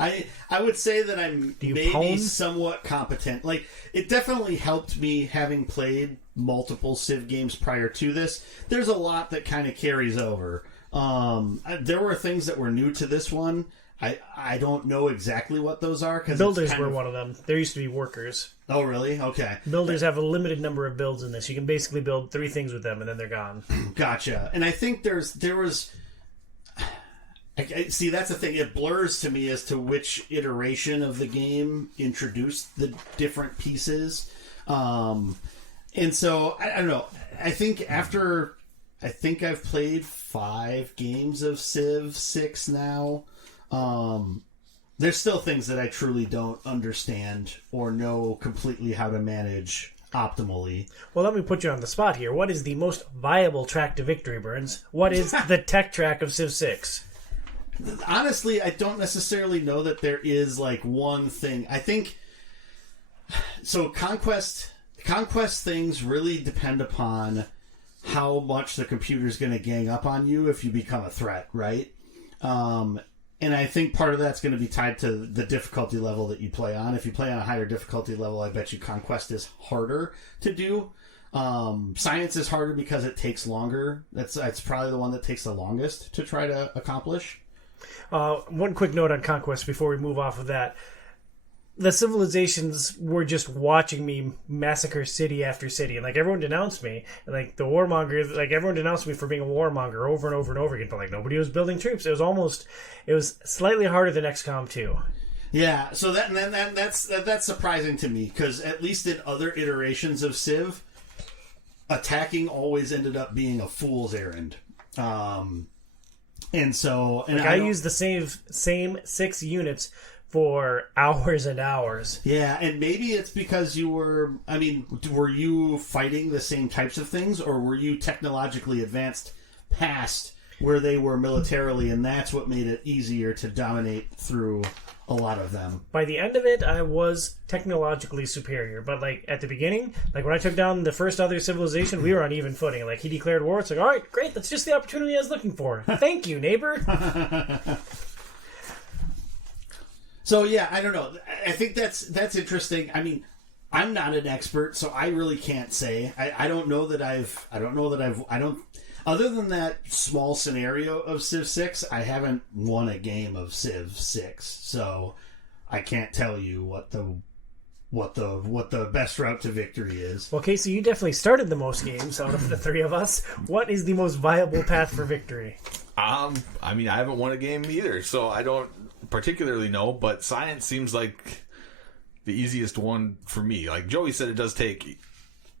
I would say that I'm maybe somewhat competent. Like, it definitely helped me having played multiple Civ games prior to this. There's a lot that kind of carries over. There were things that were new to this one. I don't know exactly what those are. Cause Builders were one of them. There used to be workers. Oh, really? Okay. Builders have a limited number of builds in this. You can basically build 3 things with them, and then they're gone. Gotcha. And I think there was... See, that's the thing. It blurs to me as to which iteration of the game introduced the different pieces. And so, I don't know. I think I've played 5 games of Civ 6 now. There's still things that I truly don't understand or know completely how to manage optimally. Well, let me put you on the spot here. What is the most viable track to victory, Burns? What is the tech track of Civ 6? Honestly, I don't necessarily know that there is like one thing. I think so. Conquest things really depend upon how much the computer's going to gang up on you if you become a threat, right? And I think part of that's going to be tied to the difficulty level that you play on. If you play on a higher difficulty level, I bet you Conquest is harder to do. Science is harder because it takes longer. That's probably the one that takes the longest to try to accomplish. One quick note on Conquest before we move off of that. The civilizations were just watching me massacre city after city. And, like, everyone denounced me. And, like, the warmonger, like, everyone denounced me for being a warmonger over and over and over again. But, like, nobody was building troops. It was slightly harder than XCOM 2. Yeah, so that's surprising to me. Because at least in other iterations of Civ, attacking always ended up being a fool's errand. And so... And I used the same 6 units for hours and hours. Yeah, and maybe it's because you were... I mean, were you fighting the same types of things, or were you technologically advanced past where they were militarily, and that's what made it easier to dominate through a lot of them? By the end of it, I was technologically superior. But, like, at the beginning, like, when I took down the first other civilization, we were on even footing. Like, he declared war. It's like, all right, great, that's just the opportunity I was looking for. Thank you, neighbor. So yeah, I don't know. I think that's interesting. I mean, I'm not an expert, so I really can't say. I don't know that I've. Other than that small scenario of Civ 6, I haven't won a game of Civ 6, so I can't tell you what the best route to victory is. Well, Casey, you definitely started the most games out of the 3 of us. What is the most viable path for victory? I mean, I haven't won a game either, so I don't particularly know, but science seems like the easiest one for me. Like Joey said, it does take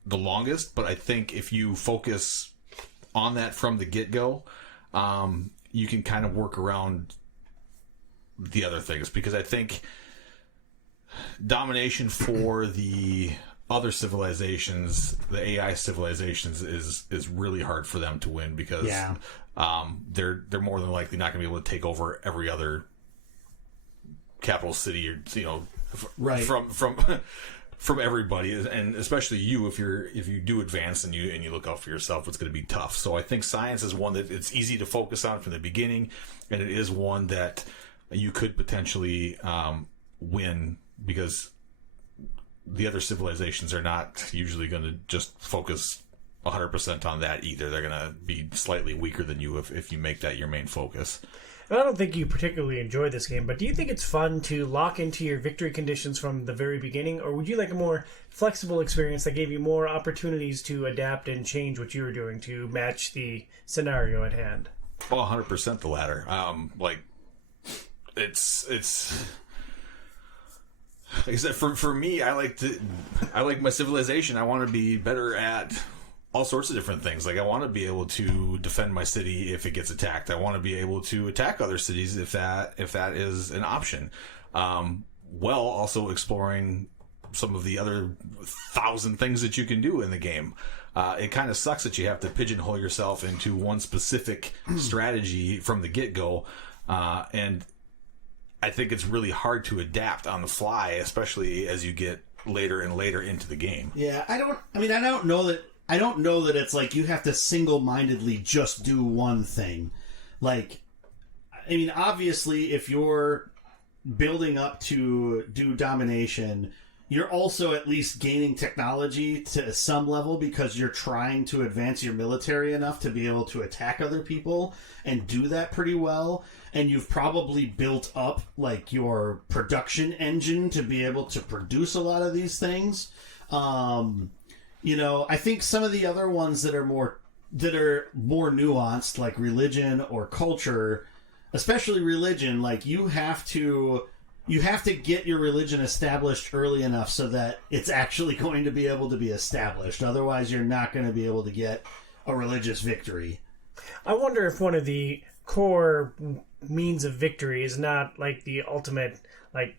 the longest, but I think if you focus on that from the get-go, you can kind of work around the other things, because I think domination for the other civilizations, the AI civilizations, is really hard for them to win, because they're more than likely not going to be able to take over every other capital city, or right, from everybody, and especially you, if you do advance and you look out for yourself, it's going to be tough. So I think science is one that it's easy to focus on from the beginning, and it is one that you could potentially win, because the other civilizations are not usually going to just focus 100% on that either. They're going to be slightly weaker than you if you make that your main focus. I don't think you particularly enjoy this game, but do you think it's fun to lock into your victory conditions from the very beginning, or would you like a more flexible experience that gave you more opportunities to adapt and change what you were doing to match the scenario at hand? Well, 100% the latter. Like it's like I said, for me, I like my civilization. I want to be better at all sorts of different things. Like, I want to be able to defend my city if it gets attacked. I want to be able to attack other cities if that is an option. While also exploring some of the other 1,000 things that you can do in the game. It kind of sucks that you have to pigeonhole yourself into one specific strategy from the get-go. And I think it's really hard to adapt on the fly, especially as you get later and later into the game. Yeah, I don't know that it's like you have to single-mindedly just do one thing. Like, I mean, obviously, if you're building up to do domination, you're also at least gaining technology to some level, because you're trying to advance your military enough to be able to attack other people and do that pretty well. and you've probably built up like your production engine to be able to produce a lot of these things. I think some of the other ones that are more nuanced, like religion or culture, especially religion, like you have to get your religion established early enough so that it's actually going to be able to be established. Otherwise, you're not going to be able to get a religious victory. I wonder if one of the core means of victory is not like the ultimate like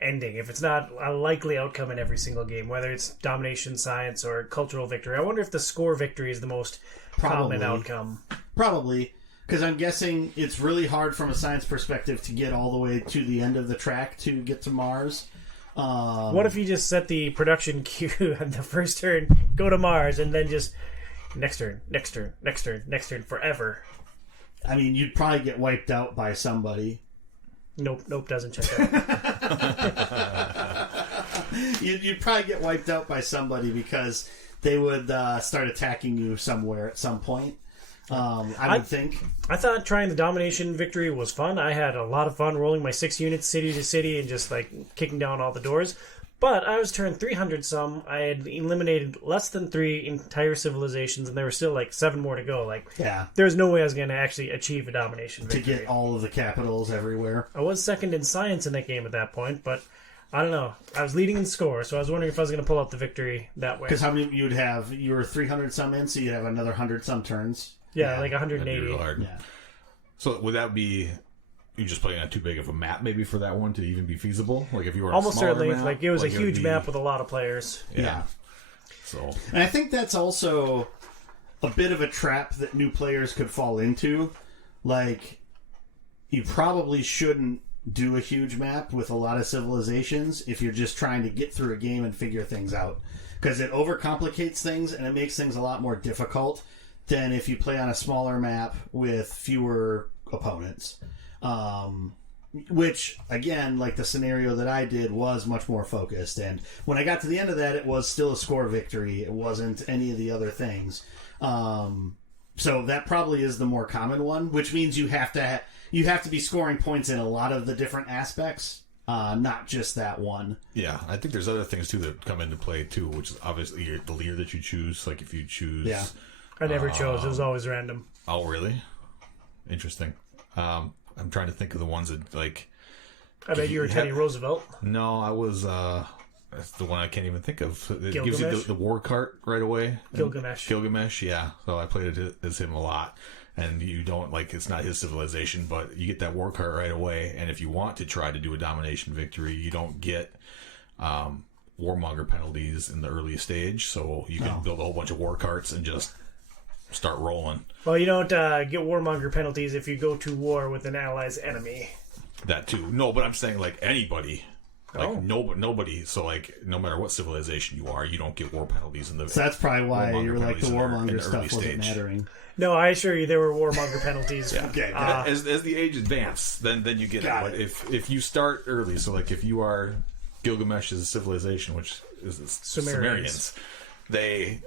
ending. If it's not a likely outcome in every single game, whether it's domination, science, or cultural victory. I wonder if the score victory is the most common outcome. Probably. Because I'm guessing it's really hard from a science perspective to get all the way to the end of the track to get to Mars. What if you just set the production queue on the first turn, go to Mars, and then just next turn, next turn, next turn, next turn, forever? I mean, you'd probably get wiped out by somebody. Nope, doesn't check out. You'd probably get wiped out by somebody because they would start attacking you somewhere at some point. I would think. I thought trying the domination victory was fun. I had a lot of fun rolling my 6 units city to city and just like kicking down all the doors. But I was turned 300 some. I had eliminated less than 3 entire civilizations, and there were still like 7 more to go. Like, yeah, there was no way I was going to actually achieve a domination victory. To get all of the capitals everywhere. I was second in science in that game at that point, but I don't know. I was leading in score, so I was wondering if I was going to pull out the victory that way. Because how many you'd have? You were 300 some in, so you'd have another 100 some turns. Yeah, like 180. Real hard. Yeah. So would that be you just playing on too big of a map maybe for that one to even be feasible? Like if you were on almost a smaller certainly map, like it was a huge be... map with a lot of players. Yeah. So and I think that's also a bit of a trap that new players could fall into. Like you probably shouldn't do a huge map with a lot of civilizations if you're just trying to get through a game and figure things out. Because it overcomplicates things and it makes things a lot more difficult than if you play on a smaller map with fewer opponents. Which, again, like the scenario that I did, was much more focused. And when I got to the end of that, it was still a score victory. It wasn't any of the other things. So that probably is the more common one, which means you have to be scoring points in a lot of the different aspects, not just that one. Yeah, I think there's other things too that come into play too, which is obviously the leader that you choose. Like if you choose, yeah, I never chose. It was always random. Oh, really? Interesting. I'm trying to think of the ones that like. I bet you were Teddy Roosevelt. No, I was. That's the one I can't even think of. It Gilgamesh? gives you the war cart right away. Gilgamesh, yeah. So I played it as him a lot. And you don't, like, it's not his civilization, but you get that war cart right away. And if you want to try to do a domination victory, you don't get warmonger penalties in the early stage. So you can build a whole bunch of war carts and just start rolling. Well, you don't get warmonger penalties if you go to war with an ally's enemy. That too. No, but I'm saying, like, anybody. Like, nobody. So, like, no matter what civilization you are, you don't get war penalties in the. So that's probably why you're like the warmonger stuff wasn't mattering. No, I assure you there were warmonger penalties. Yeah. Okay. As the age advances, then you get it. But if you start early, so like if you are Gilgamesh's civilization, which is the Sumerians, they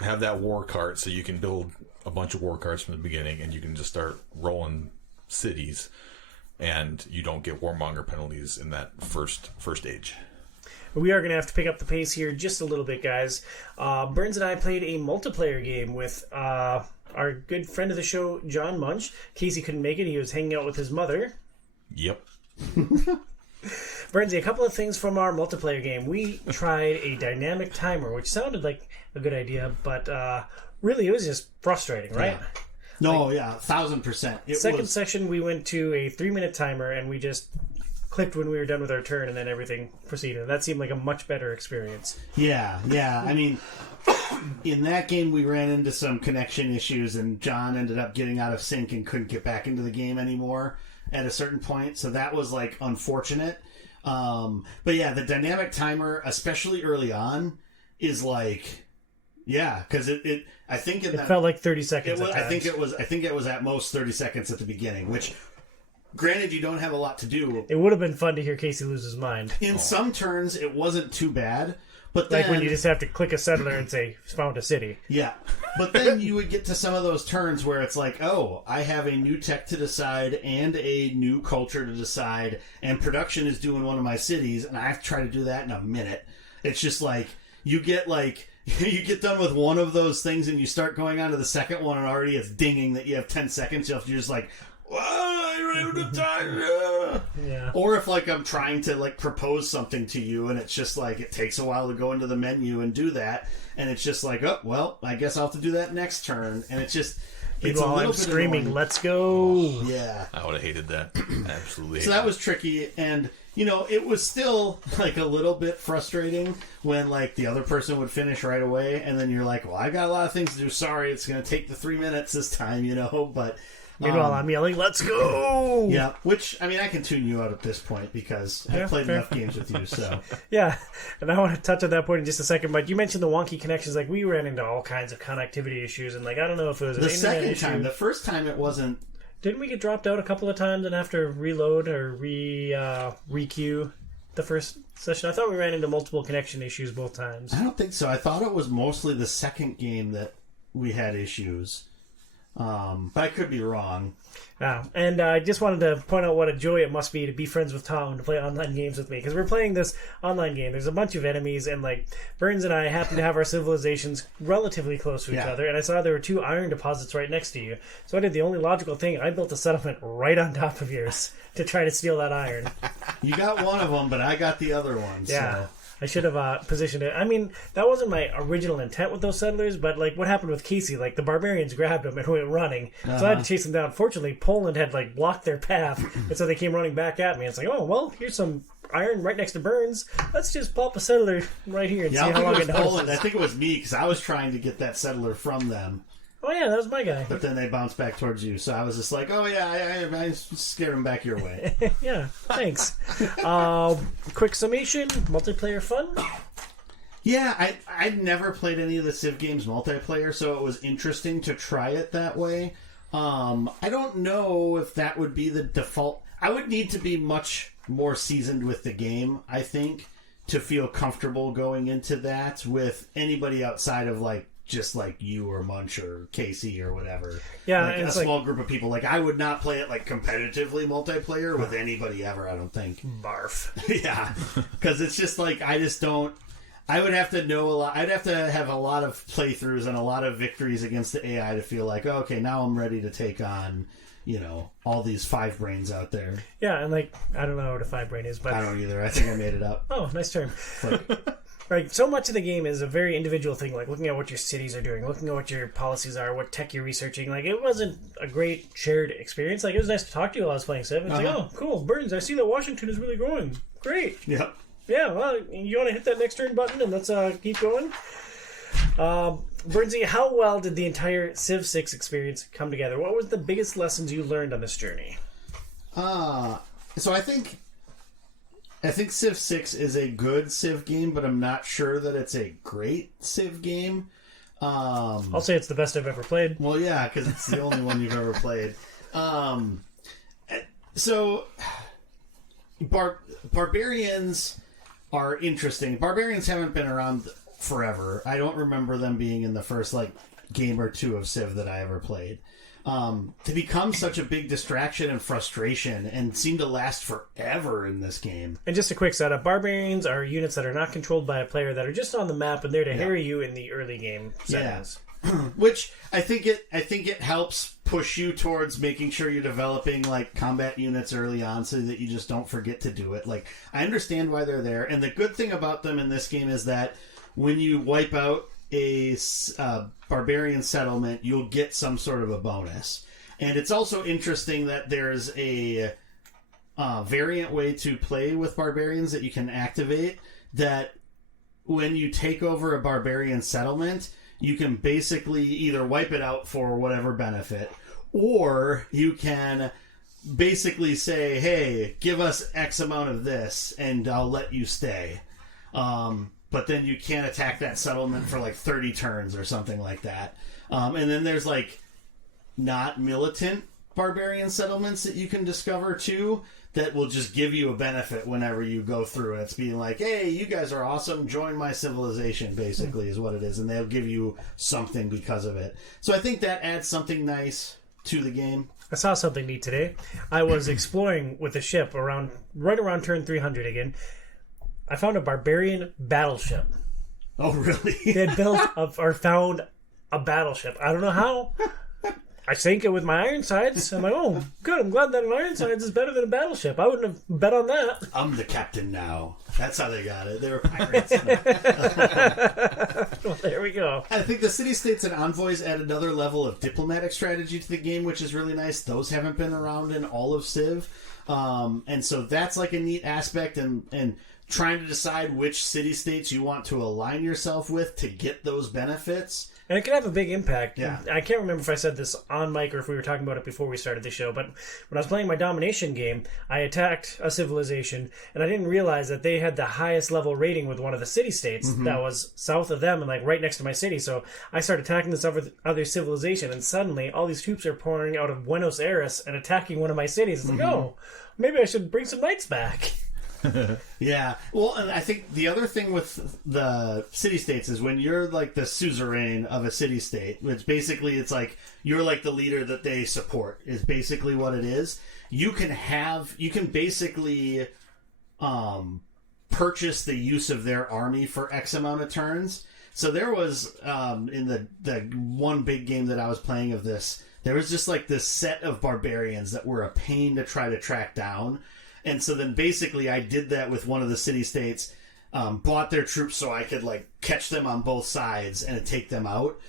have that war cart, so you can build a bunch of war carts from the beginning, and you can just start rolling cities, and you don't get warmonger penalties in that first age. We are going to have to pick up the pace here just a little bit, guys. Burns and I played a multiplayer game with our good friend of the show, John Munch. Casey couldn't make it. He was hanging out with his mother. Yep. Burnsy, a couple of things from our multiplayer game. We tried a dynamic timer, which sounded like a good idea, but really it was just frustrating, right? Yeah. No, 1,000%. Second section, we went to a 3-minute timer, and we just clicked when we were done with our turn, and then everything proceeded. That seemed like a much better experience. Yeah. I mean, in that game, we ran into some connection issues, and John ended up getting out of sync and couldn't get back into the game anymore at a certain point. So that was, like, unfortunate. But yeah, the dynamic timer, especially early on, is like, because I think it felt like 30 seconds. I think it was at most 30 seconds at the beginning, which Granted, you don't have a lot to do. It would have been fun to hear Casey lose his mind. In some turns, it wasn't too bad. But then, Like when you just have to click a settler and say, found a city. Yeah. But then you would get to some of those turns where it's like, oh, I have a new tech to decide and a new culture to decide, and production is doing one of my cities, and I have to try to do that in a minute. It's just like, you get done with one of those things and you start going on to the second one and already it's dinging that you have 10 seconds. You're just like, whoa, I ran out of time. Yeah. Or if like I'm trying to like propose something to you and it's just like it takes a while to go into the menu and do that, and it's just like, oh well, I guess I'll have to do that next turn, and it's just Meanwhile, I'm screaming, annoying. Let's go. Yeah. I would have hated that. Absolutely. So that was tricky, and it was still like a little bit frustrating when like the other person would finish right away, and then you're like, well, I got a lot of things to do. Sorry, it's going to take the 3 minutes this time, but meanwhile, I'm yelling, let's go! Yeah, which, I mean, I can tune you out at this point because I've played enough games with you, so. Yeah, and I want to touch on that point in just a second, but you mentioned the wonky connections. Like, we ran into all kinds of connectivity issues, and, like, I don't know if it was an internet issue. The first time it wasn't. Didn't we get dropped out a couple of times and have to reload or re-queue the first session? I thought we ran into multiple connection issues both times. I don't think so. I thought it was mostly the second game that we had issues. But I could be wrong. And I just wanted to point out what a joy it must be to be friends with Tom and to play online games with me, because we're playing this online game. There's a bunch of enemies, and like Burns and I happen to have our civilizations relatively close to each other, and I saw there were 2 iron deposits right next to you. So I did the only logical thing. I built a settlement right on top of yours to try to steal that iron. You got one of them, but I got the other one. Yeah. So. I should have positioned it. I mean, that wasn't my original intent with those settlers, but like what happened with Casey, like the barbarians grabbed him and went running. So I had to chase them down. Fortunately, Poland had like blocked their path, and so they came running back at me. It's like, oh, well, here's some iron right next to Burns. Let's just pop a settler right here and see how long it Poland. I think it was me because I was trying to get that settler from them. Oh, yeah, that was my guy. But then they bounced back towards you, so I was just like, oh, yeah, I scared them back your way. Yeah, thanks. Quick summation, multiplayer fun? Yeah, I'd never played any of the Civ games multiplayer, so it was interesting to try it that way. I don't know if that would be the default. I would need to be much more seasoned with the game, I think, to feel comfortable going into that with anybody outside of, like, just like you or Munch or Casey or whatever. Yeah, like a small group of people. Like, I would not play it like competitively multiplayer with anybody ever, I don't think. Barf. Yeah. Because it's just like, I just don't. I would have to know a lot. I'd have to have a lot of playthroughs and a lot of victories against the AI to feel like, oh, okay, now I'm ready to take on, all these 5 brains out there. Yeah, and like, I don't know what a 5 brain is, but. I don't either. I think I made it up. Oh, nice term. Right, so much of the game is a very individual thing, like looking at what your cities are doing, looking at what your policies are, what tech you're researching. Like, it wasn't a great shared experience. Like, it was nice to talk to you while I was playing Civ. It's like, oh, cool, Burns, I see that Washington is really growing. Great. Yep. Yeah, well, you want to hit that next turn button and let's keep going? Burnsy, how well did the entire Civ 6 experience come together? What was the biggest lessons you learned on this journey? So I think Civ 6 is a good Civ game, but I'm not sure that it's a great Civ game. I'll say it's the best I've ever played. Well, yeah, because it's the only one you've ever played. So, barbarians are interesting. Barbarians haven't been around forever. I don't remember them being in the first game or 2 of Civ that I ever played. To become such a big distraction and frustration and seem to last forever in this game. And just a quick setup, barbarians are units that are not controlled by a player, that are just on the map and there to harry you in the early game settings. Yeah. Which I think it helps push you towards making sure you're developing combat units early on so that you just don't forget to do it. I understand why they're there, and the good thing about them in this game is that when you wipe out a barbarian settlement, you'll get some sort of a bonus. And it's also interesting that there's a variant way to play with barbarians that you can activate, that when you take over a barbarian settlement, you can basically either wipe it out for whatever benefit, or you can basically say, hey, give us X amount of this and I'll let you stay. But then you can't attack that settlement for 30 turns or something like that. And then there's not militant barbarian settlements that you can discover too that will just give you a benefit whenever you go through it. It's being like, hey, you guys are awesome, join my civilization, basically, is what it is. And they'll give you something because of it. So I think that adds something nice to the game. I saw something neat today. I was exploring with a ship right around turn 300 again. I found a barbarian battleship. Oh, really? They had built or found a battleship. I don't know how. I sank it with my Ironsides. I'm like, oh, good. I'm glad that an Ironsides is better than a battleship. I wouldn't have bet on that. I'm the captain now. That's how they got it. They were pirates. Well, there we go. I think the city-states and envoys add another level of diplomatic strategy to the game, which is really nice. Those haven't been around in all of Civ. And so that's like a neat aspect, and trying to decide which city-states you want to align yourself with to get those benefits. And it can have a big impact. Yeah. I can't remember if I said this on mic or if we were talking about it before we started the show, but when I was playing my domination game, I attacked a civilization, and I didn't realize that they had the highest level rating with one of the city-states that was south of them and like right next to my city. So I started attacking this other civilization, and suddenly all these troops are pouring out of Buenos Aires and attacking one of my cities. It's like, oh, maybe I should bring some knights back. Yeah. Well, and I think the other thing with the city-states is when you're like the suzerain of a city-state, which basically it's like you're like the leader that they support, is basically what it is. You can basically purchase the use of their army for X amount of turns. So there was, in the one big game that I was playing of this, there was just like this set of barbarians that were a pain to try to track down. And so then basically I did that with one of the city-states, bought their troops so I could like catch them on both sides and take them out.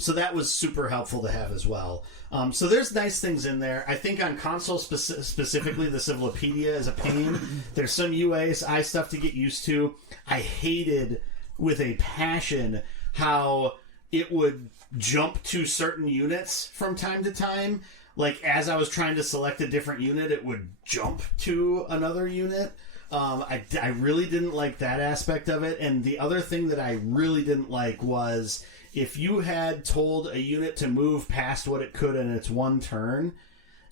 So that was super helpful to have as well. So there's nice things in there. I think on console specifically, the Civilopedia is a pain. There's some UI stuff to get used to. I hated with a passion how it would jump to certain units from time to time. Like, as I was trying to select a different unit, it would jump to another unit. I really didn't like that aspect of it. And the other thing that I really didn't like was if you had told a unit to move past what it could in its one turn,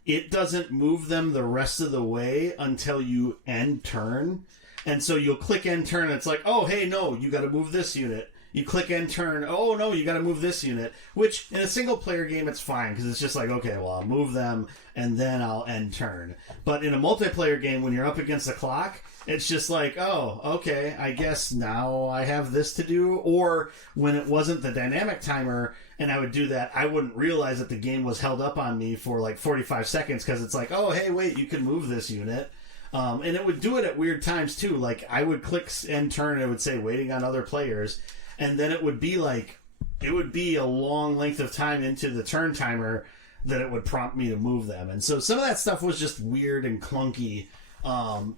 it doesn't move them the rest of the way until you end turn. And so you'll click end turn, and it's like, oh, hey, no, you got to move this unit. You click end turn, oh no, you gotta move this unit. Which, in a single player game, it's fine, because it's just like, okay, well, I'll move them, and then I'll end turn. But in a multiplayer game, when you're up against the clock, it's just like, oh, okay, I guess now I have this to do. Or, when it wasn't the dynamic timer, and I would do that, I wouldn't realize that the game was held up on me for like 45 seconds, because it's like, oh, hey, wait, you can move this unit. And it would do it at weird times, too. Like, I would click end turn, and it would say, waiting on other players. And then it would be a long length of time into the turn timer that it would prompt me to move them. And so some of that stuff was just weird and clunky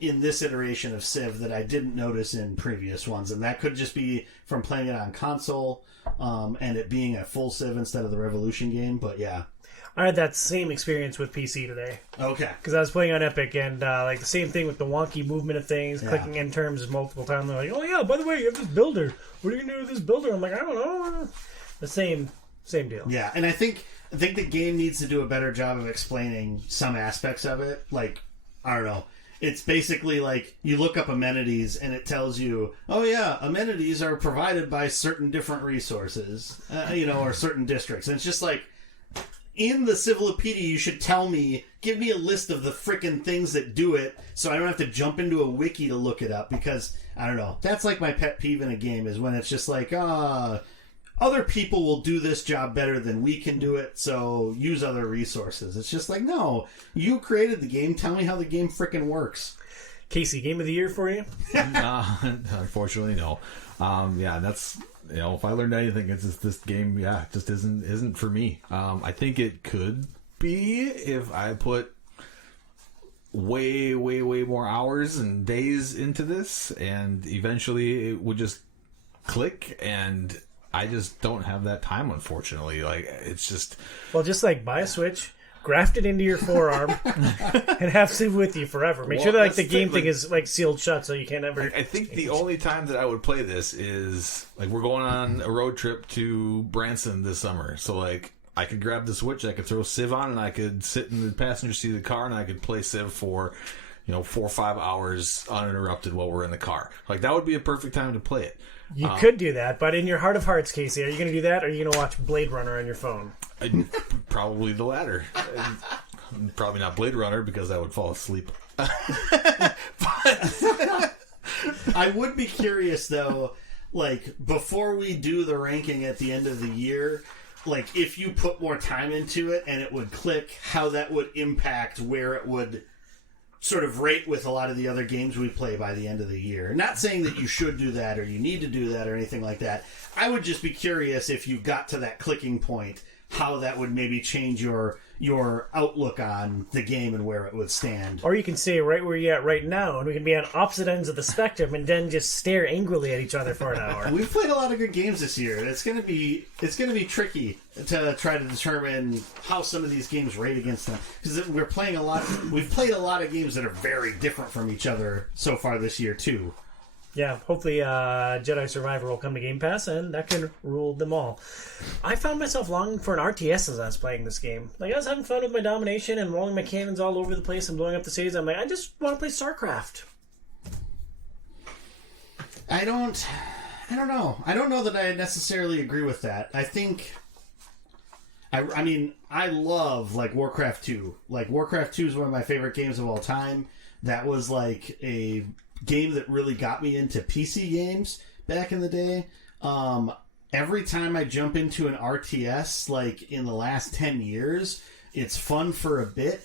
in this iteration of Civ that I didn't notice in previous ones. And that could just be from playing it on console and it being a full Civ instead of the Revolution game. But yeah. I had that same experience with PC today. Okay. Because I was playing on Epic, and like the same thing with the wonky movement of things, clicking end terms multiple times. They're like, oh yeah, by the way, you have this builder. What are you going to do with this builder? I'm like, I don't know. The same deal. Yeah, and I think the game needs to do a better job of explaining some aspects of it. Like, I don't know. It's basically like you look up amenities and it tells you, oh yeah, amenities are provided by certain different resources, or certain districts. And it's just like, in the Civilopedia, you should give me a list of the frickin' things that do it so I don't have to jump into a wiki to look it up because, I don't know, that's like my pet peeve in a game is when it's just like, other people will do this job better than we can do it, so use other resources. It's just like, no, you created the game, tell me how the game frickin' works. Casey, game of the year for you? Unfortunately, no. That's... if I learned anything, it's just this game, just isn't for me. I think it could be if I put way, way, way more hours and days into this, and eventually it would just click, and I just don't have that time, unfortunately. Like, it's just... Well, just like buy a Switch, graft it into your forearm, and have Civ with you forever. Make sure that the game thing is like sealed shut, so you can't ever. I think the only time that I would play this is like we're going on a road trip to Branson this summer. So like I could grab the Switch, I could throw Civ on, and I could sit in the passenger seat of the car, and I could play Civ for, 4 or 5 hours uninterrupted while we're in the car. Like, that would be a perfect time to play it. You could do that, but in your heart of hearts, Casey, are you going to do that, or are you going to watch Blade Runner on your phone? Probably the latter. Probably not Blade Runner, because I would fall asleep. I would be curious, though, like, before we do the ranking at the end of the year, like, if you put more time into it and it would click, how that would impact where it would sort of rate with a lot of the other games we play by the end of the year. Not saying that you should do that or you need to do that or anything like that. I would just be curious if you got to that clicking point, how that would maybe change your outlook on the game and where it would stand. Or you can stay right where you're at right now, and we can be on opposite ends of the spectrum and then just stare angrily at each other for an hour. We've played a lot of good games this year, and it's going to be tricky to try to determine how some of these games rate against them, because we've played a lot of games that are very different from each other so far this year too. Yeah, hopefully Jedi Survivor will come to Game Pass, and that can rule them all. I found myself longing for an RTS as I was playing this game. Like, I was having fun with my domination and rolling my cannons all over the place and blowing up the cities. I'm like, I just want to play StarCraft. I don't know. I don't know that I necessarily agree with that. I think... I mean, I love, like, Warcraft 2. Like, Warcraft 2 is one of my favorite games of all time. That was, like, a game that really got me into PC games back in the day. Every time I jump into an RTS, like in the last 10 years, it's fun for a bit,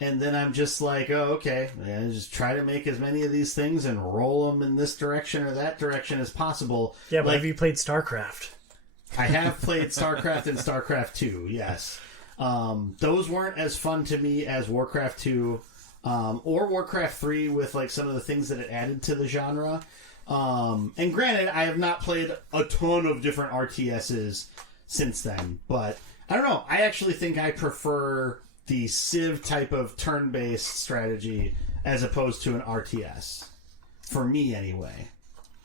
and then I'm just like, oh, okay, just try to make as many of these things and roll them in this direction or that direction as possible. Yeah, but like, have you played StarCraft? I have played StarCraft and StarCraft 2, yes. Those weren't as fun to me as Warcraft 2 or Warcraft 3 with like some of the things that it added to the genre. And granted, I have not played a ton of different RTSs since then, but I don't know. I actually think I prefer the Civ type of turn-based strategy as opposed to an RTS. For me, anyway.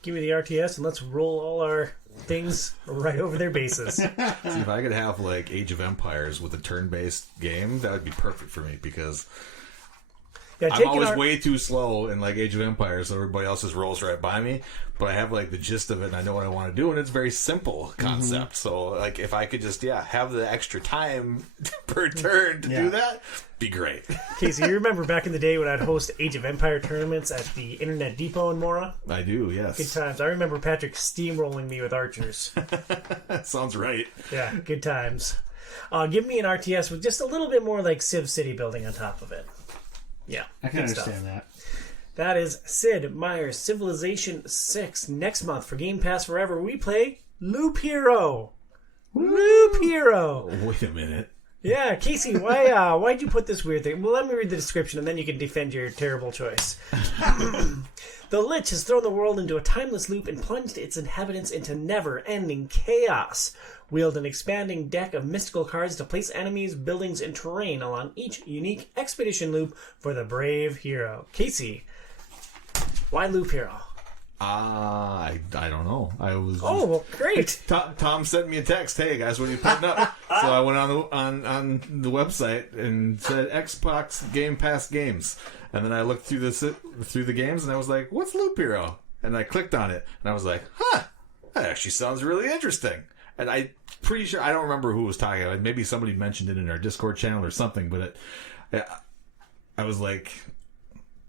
Give me the RTS and let's roll all our things right over their bases. See, if I could have like Age of Empires with a turn-based game, that would be perfect for me, because Yeah, I'm always way too slow in like Age of Empires, so everybody else just rolls right by me. But I have like the gist of it, and I know what I want to do, and it's a very simple concept. Mm-hmm. So like if I could just have the extra time per turn to do that, be great. Casey, you remember back in the day when I'd host Age of Empire tournaments at the Internet Depot in Mora? I do, yes. Good times. I remember Patrick steamrolling me with archers. Sounds right. Yeah, good times. Give me an RTS with just a little bit more like Civ City building on top of it. Yeah, I can understand that. That is Sid Meier's Civilization 6. Next month for Game Pass Forever, we play Loop Hero. Loop Hero. Wait a minute. Yeah, Casey, why'd you put this weird thing? Well, let me read the description, and then you can defend your terrible choice. The Lich has thrown the world into a timeless loop and plunged its inhabitants into never-ending chaos. Wield an expanding deck of mystical cards to place enemies, buildings, and terrain along each unique expedition loop for the brave hero. Casey, why Loop Hero? I don't know. I was. Oh, well, great. Tom sent me a text. Hey guys, what are you putting up? So I went on the website and said Xbox Game Pass games, and then I looked through the games, and I was like, "What's Loop Hero?" And I clicked on it, and I was like, "Huh, that actually sounds really interesting." And I'm pretty sure, I don't remember who was talking about it. Maybe somebody mentioned it in our Discord channel or something, but I was like,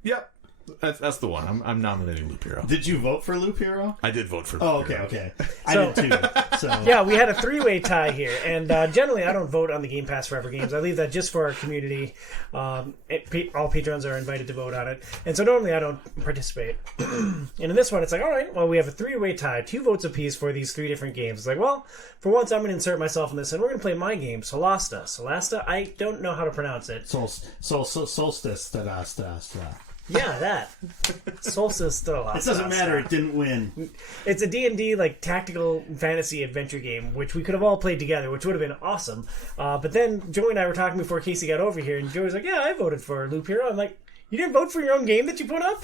"Yep." That's the one. I'm nominating Loop Hero. Did you vote for Loop Hero? I did vote for Loop Hero. Okay. I did too. So. Yeah, we had a three-way tie here. And generally, I don't vote on the Game Pass Forever games. I leave that just for our community. All patrons are invited to vote on it. And so normally I don't participate. And in this one, it's like, all right, well, we have a three-way tie. 2 votes apiece for these 3 different games. It's like, well, for once, I'm going to insert myself in this, and we're going to play my game, Solasta. Solasta, I don't know how to pronounce it. Solstice. Yeah, that. Solstice still. It doesn't matter. It didn't win. It's a D&D like tactical fantasy adventure game, which we could have all played together, which would have been awesome. But then Joey and I were talking before Casey got over here, and Joey was like, "Yeah, I voted for Loop Hero." I'm like, "You didn't vote for your own game that you put up?"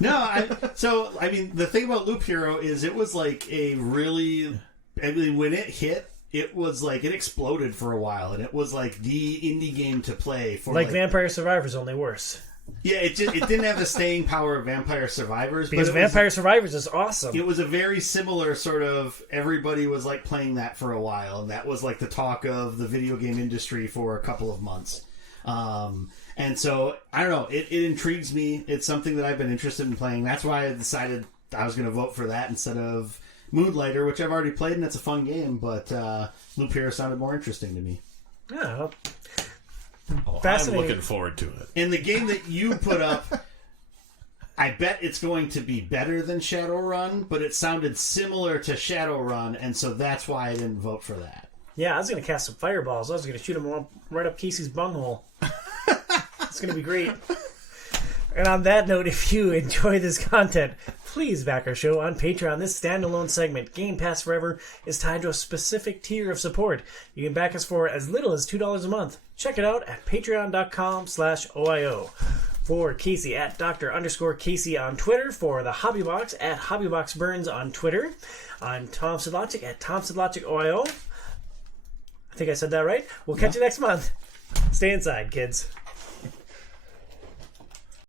No, the thing about Loop Hero is it was like a really, when it hit, it was like it exploded for a while, and it was like the indie game to play for like Vampire Survivors, only worse. Yeah, it didn't have the staying power of Vampire Survivors. Because Vampire Survivors is awesome. It was a very similar sort of, everybody was like playing that for a while, and that was like the talk of the video game industry for a couple of months. And so, I don't know, it intrigues me. It's something that I've been interested in playing. That's why I decided I was going to vote for that instead of Moonlighter, which I've already played, and it's a fun game, but Loop Hero sounded more interesting to me. Yeah, well, I'm looking forward to it. And the game that you put up, I bet it's going to be better than Shadowrun, but it sounded similar to Shadowrun, and so that's why I didn't vote for that. Yeah, I was going to cast some fireballs. I was going to shoot them right up Casey's bunghole. It's going to be great. And on that note, if you enjoy this content, please back our show on Patreon. This standalone segment, Game Pass Forever, is tied to a specific tier of support. You can back us for as little as $2 a month. Check it out at patreon.com/OiO. For Casey at Dr_Casey on Twitter. For the Hobbybox at HobbyboxBurns on Twitter. I'm Tom Sidlogic at TomSidlogicOiO. I think I said that right. We'll catch you next month. Stay inside, kids.